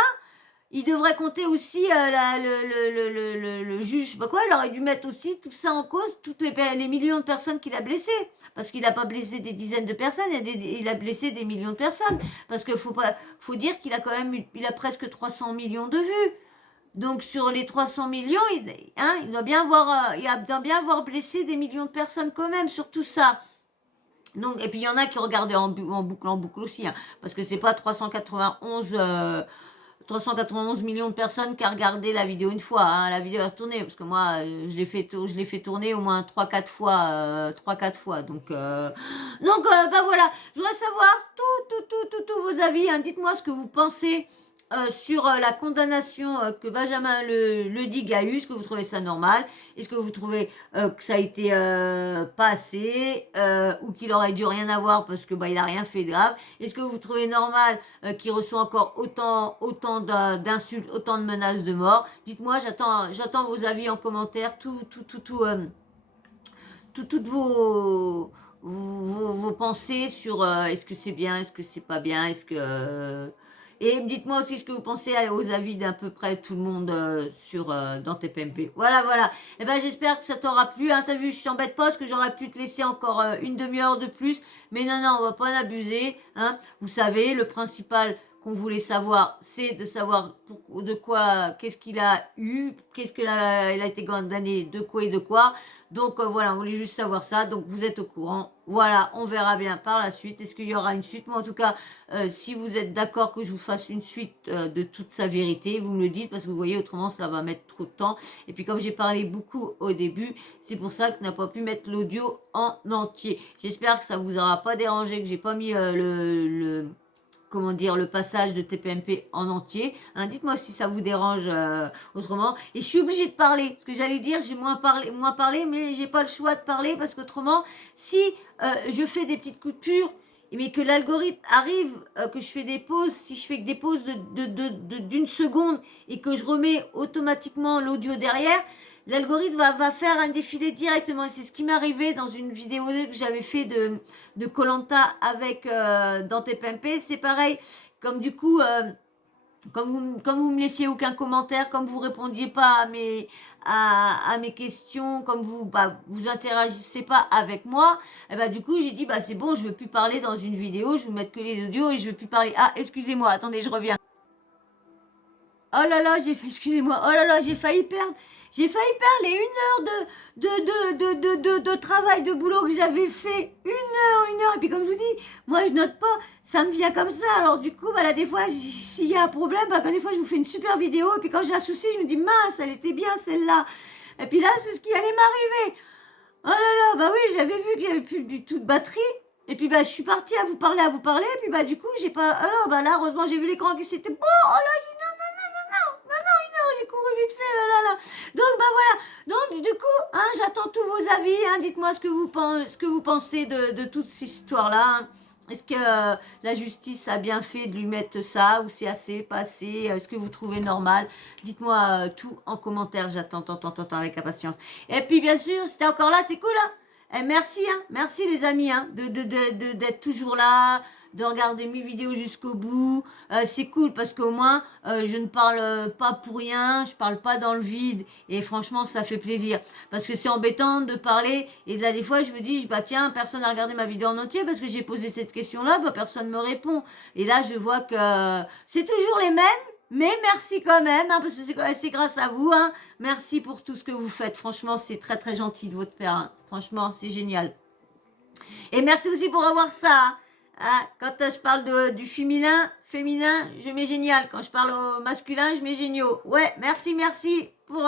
il devrait compter aussi le juge, je sais pas quoi, il aurait dû mettre aussi tout ça en cause, toutes les millions de personnes qu'il a blessées. Parce qu'il n'a pas blessé des dizaines de personnes, il a blessé des millions de personnes. Parce qu'il faut dire qu'il a quand même il a presque 300 millions de vues. Donc sur les 300 millions, il doit bien avoir blessé des millions de personnes quand même sur tout ça. Donc, et puis il y en a qui regardaient en boucle aussi, hein, parce que c'est pas 391 millions de personnes qui a regardé la vidéo une fois, hein, la vidéo est retournée, parce que moi, je l'ai fait tourner au moins 3-4 fois, donc bah voilà, je voudrais savoir tous vos avis, hein, dites-moi ce que vous pensez sur la condamnation que Benjamin Le Digue a eue, est-ce que vous trouvez ça normal? Est-ce que vous trouvez que ça a été pas assez ou qu'il aurait dû rien avoir parce que il a rien fait de grave? Est-ce que vous trouvez normal qu'il reçoit encore autant d'insultes, autant de menaces de mort? Dites-moi, j'attends vos avis en commentaire, toutes vos pensées sur est-ce que c'est bien, est-ce que c'est pas bien, est-ce que et dites-moi aussi ce que vous pensez aux avis d'à peu près tout le monde dans TPMP. Voilà. Et ben j'espère que ça t'aura plu. Hein, t'as vu, je t'embête pas parce que j'aurais pu te laisser encore une demi-heure de plus. Mais non, on va pas en abuser. Hein. Vous savez, le principal qu'on voulait savoir, c'est de savoir qu'est-ce qu'il a eu, il a été condamné, de quoi et de quoi. Donc voilà, on voulait juste savoir ça. Donc vous êtes au courant. Voilà, on verra bien par la suite. Est-ce qu'il y aura une suite? Moi en tout cas, si vous êtes d'accord que je vous fasse une suite de toute sa vérité, vous me le dites parce que vous voyez, autrement ça va mettre trop de temps. Et puis comme j'ai parlé beaucoup au début, c'est pour ça que je n'ai pas pu mettre l'audio en entier. J'espère que ça vous aura pas dérangé, que j'ai pas mis le passage de TPMP en entier. Hein, dites-moi si ça vous dérange autrement. Et je suis obligée de parler. Ce que j'allais dire, j'ai moins parlé, mais j'ai pas le choix de parler parce qu'autrement, si je fais des petites coupures, mais que l'algorithme arrive, que je fais des pauses, si je fais que des pauses d'une seconde et que je remets automatiquement l'audio derrière, l'algorithme va faire un défilé directement. Et c'est ce qui m'est arrivé dans une vidéo que j'avais fait de Koh-Lanta avec dans TPMP. C'est pareil, comme du coup, comme vous me laissiez aucun commentaire, comme vous répondiez pas à mes questions, comme vous interagissez pas avec moi, et du coup j'ai dit c'est bon, je veux plus parler dans une vidéo, je vais vous mettre que les audios et je veux plus parler. Ah, excusez-moi, attendez, je reviens. Oh là là, excusez-moi, oh là là, j'ai failli perdre les 1 heure de travail, de boulot que j'avais fait. 1 heure. Et puis comme je vous dis, moi je note pas, ça me vient comme ça. Alors du coup, là des fois, s'il y a un problème, quand des fois je vous fais une super vidéo, et puis quand j'ai un souci, je me dis mince, elle était bien celle-là. Et puis là, c'est ce qui allait m'arriver. Oh là là, oui, j'avais vu que j'avais plus du tout de batterie. Et puis je suis partie à vous parler, et puis du coup, j'ai pas... Alors là, heureusement, j'ai vu l'écran qui c'était bon. Oh là, j'ai dit non, j'ai couru vite fait, là. Donc voilà. Donc du coup, j'attends tous vos avis. Dites-moi ce que vous pensez de toute cette histoire-là. Hein. Est-ce que la justice a bien fait de lui mettre ça ou c'est assez, pas assez? Est-ce que vous trouvez normal? Dites-moi tout en commentaire. J'attends avec impatience. Et puis bien sûr, si t'es encore là, c'est cool. Hein. Et merci, merci les amis, d'être toujours là, de regarder mes vidéos jusqu'au bout. C'est cool parce qu'au moins, je ne parle pas pour rien, je parle pas dans le vide. Et franchement, ça fait plaisir. Parce que c'est embêtant de parler. Et là, des fois, je me dis, tiens, personne n'a regardé ma vidéo en entier parce que j'ai posé cette question-là, personne me répond. Et là, je vois que c'est toujours les mêmes. Mais merci quand même, parce que c'est grâce à vous. Merci pour tout ce que vous faites. Franchement, c'est très très gentil de votre part. Franchement, c'est génial. Et merci aussi pour avoir ça. Ah, quand je parle du féminin, je mets génial. Quand je parle au masculin, je mets géniaux. Ouais, merci pour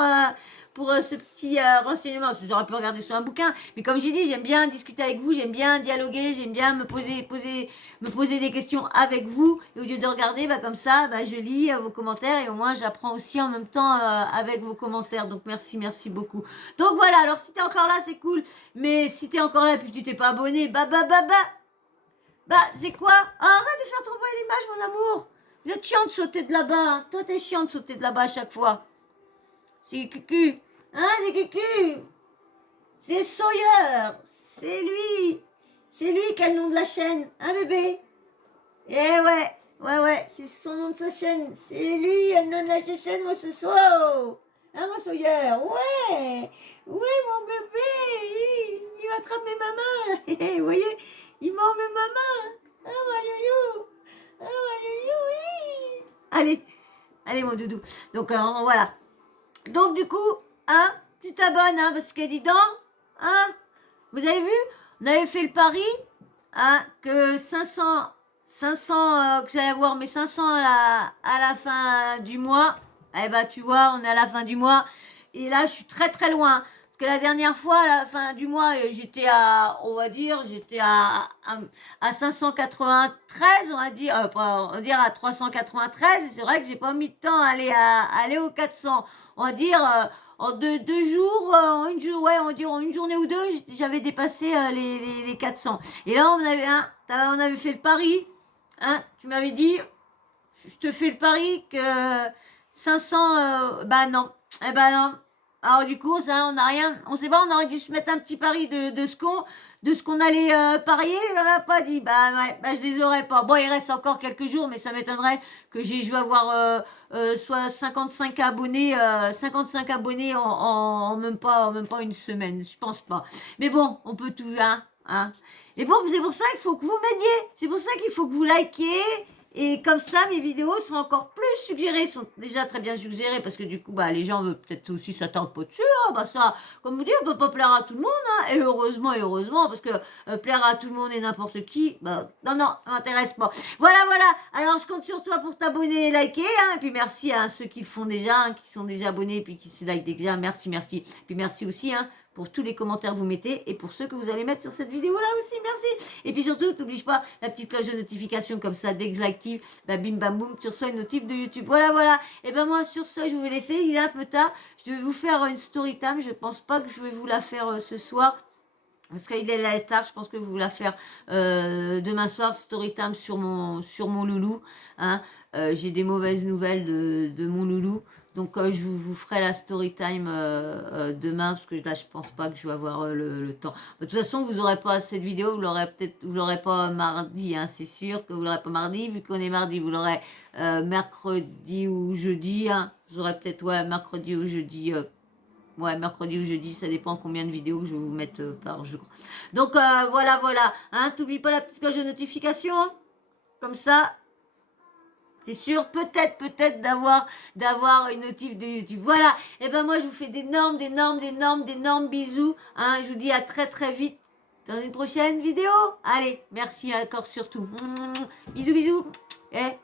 ce petit renseignement. J'aurais pu regarder sur un bouquin, mais comme j'ai dit, j'aime bien discuter avec vous, j'aime bien dialoguer, j'aime bien me poser des questions avec vous. Et au lieu de regarder, bah, comme ça, bah, je lis vos commentaires et au moins j'apprends aussi en même temps avec vos commentaires. Donc merci beaucoup. Donc voilà, alors si t'es encore là, c'est cool. Mais si t'es encore là puis tu t'es pas abonné, bah, c'est quoi? Ah, arrête de faire trop l'image, mon amour. Vous êtes chiant de sauter de là-bas. Hein. Toi, t'es chiant de sauter de là-bas à chaque fois. C'est Cucu. Hein, c'est Cucu. C'est Sawyer. C'est lui. C'est lui qui a le nom de la chaîne. Hein, bébé? Eh ouais. C'est son nom de sa chaîne. C'est lui, elle nom de la chaîne, moi, ce soir. Hein, mon Sawyer? Ouais, mon bébé. Il va attraper ma main. Vous voyez? Il mord même ma main. Ah, ma yoyo, oui. Allez, mon doudou. Donc, voilà. Donc, du coup, hein, tu t'abonnes, hein, parce que dis donc, hein, vous avez vu, on avait fait le pari, hein, que 500, que j'allais avoir mes 500 à la fin du mois. Eh ben, tu vois, on est à la fin du mois. Et là, je suis très loin. Que la dernière fois, à la fin du mois, j'étais à 593, on va dire à 393. Et c'est vrai que j'ai pas mis de temps à aller aux 400. On va dire en deux jours, en une journée ou deux, j'avais dépassé les 400. Et là, on avait fait le pari. Hein, tu m'avais dit, je te fais le pari que 500, bah non. Eh ben non. Alors du coup, ça, on n'a rien, on sait pas, on aurait dû se mettre un petit pari de ce qu'on allait parier, on l'a pas dit. Bah ouais, bah je les aurais pas. Bon, il reste encore quelques jours, mais ça m'étonnerait que je vais avoir soit 55 abonnés en même pas une semaine. Je pense pas. Mais bon, on peut tout, hein. Et bon, c'est pour ça qu'il faut que vous m'aidiez. C'est pour ça qu'il faut que vous likez. Et comme ça, mes vidéos seront encore plus suggérées, sont déjà très bien suggérées, parce que du coup, bah, les gens veulent peut-être aussi s'attendre pas dessus. Hein, bah ça, comme vous dites, on peut pas plaire à tout le monde. Hein, et heureusement, parce que plaire à tout le monde et n'importe qui, bah non, ça m'intéresse pas. Voilà. Alors, je compte sur toi pour t'abonner et liker. Hein, et puis merci à ceux qui le font déjà, hein, qui sont déjà abonnés, et puis qui se like déjà. Merci. Puis merci aussi, hein, pour tous les commentaires que vous mettez et pour ceux que vous allez mettre sur cette vidéo-là aussi. Merci. Et puis surtout, n'oublie pas la petite cloche de notification, comme ça, dès que je l'active, bah, bim bam boum, tu reçois une notif de YouTube. Voilà. Et ben moi, sur ce, je vais vous laisser. Il est un peu tard. Je vais vous faire une story time. Je pense pas que je vais vous la faire ce soir. Parce qu'il est là tard, je pense que je vais vous la faire demain soir, story time sur mon loulou. Hein. J'ai des mauvaises nouvelles de mon loulou. Donc je vous ferai la story time demain, parce que là je pense pas que je vais avoir le temps. De toute façon, vous n'aurez pas cette vidéo, vous l'aurez pas mardi, hein, c'est sûr que vous l'aurez pas mardi, vu qu'on est mardi, vous l'aurez mercredi ou jeudi. Hein. Vous aurez peut-être mercredi ou jeudi. Mercredi ou jeudi, ça dépend combien de vidéos je vais vous mettre par jour. Donc voilà. Hein, t'oublies pas la petite cloche de notification. Hein. Comme ça. C'est sûr, peut-être d'avoir une notif de YouTube. Voilà. Et ben moi, je vous fais d'énormes bisous. Hein. Je vous dis à très vite dans une prochaine vidéo. Allez, merci encore surtout. Bisous.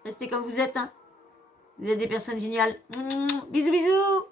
Restez comme vous êtes. Hein. Vous êtes des personnes géniales. Bisous.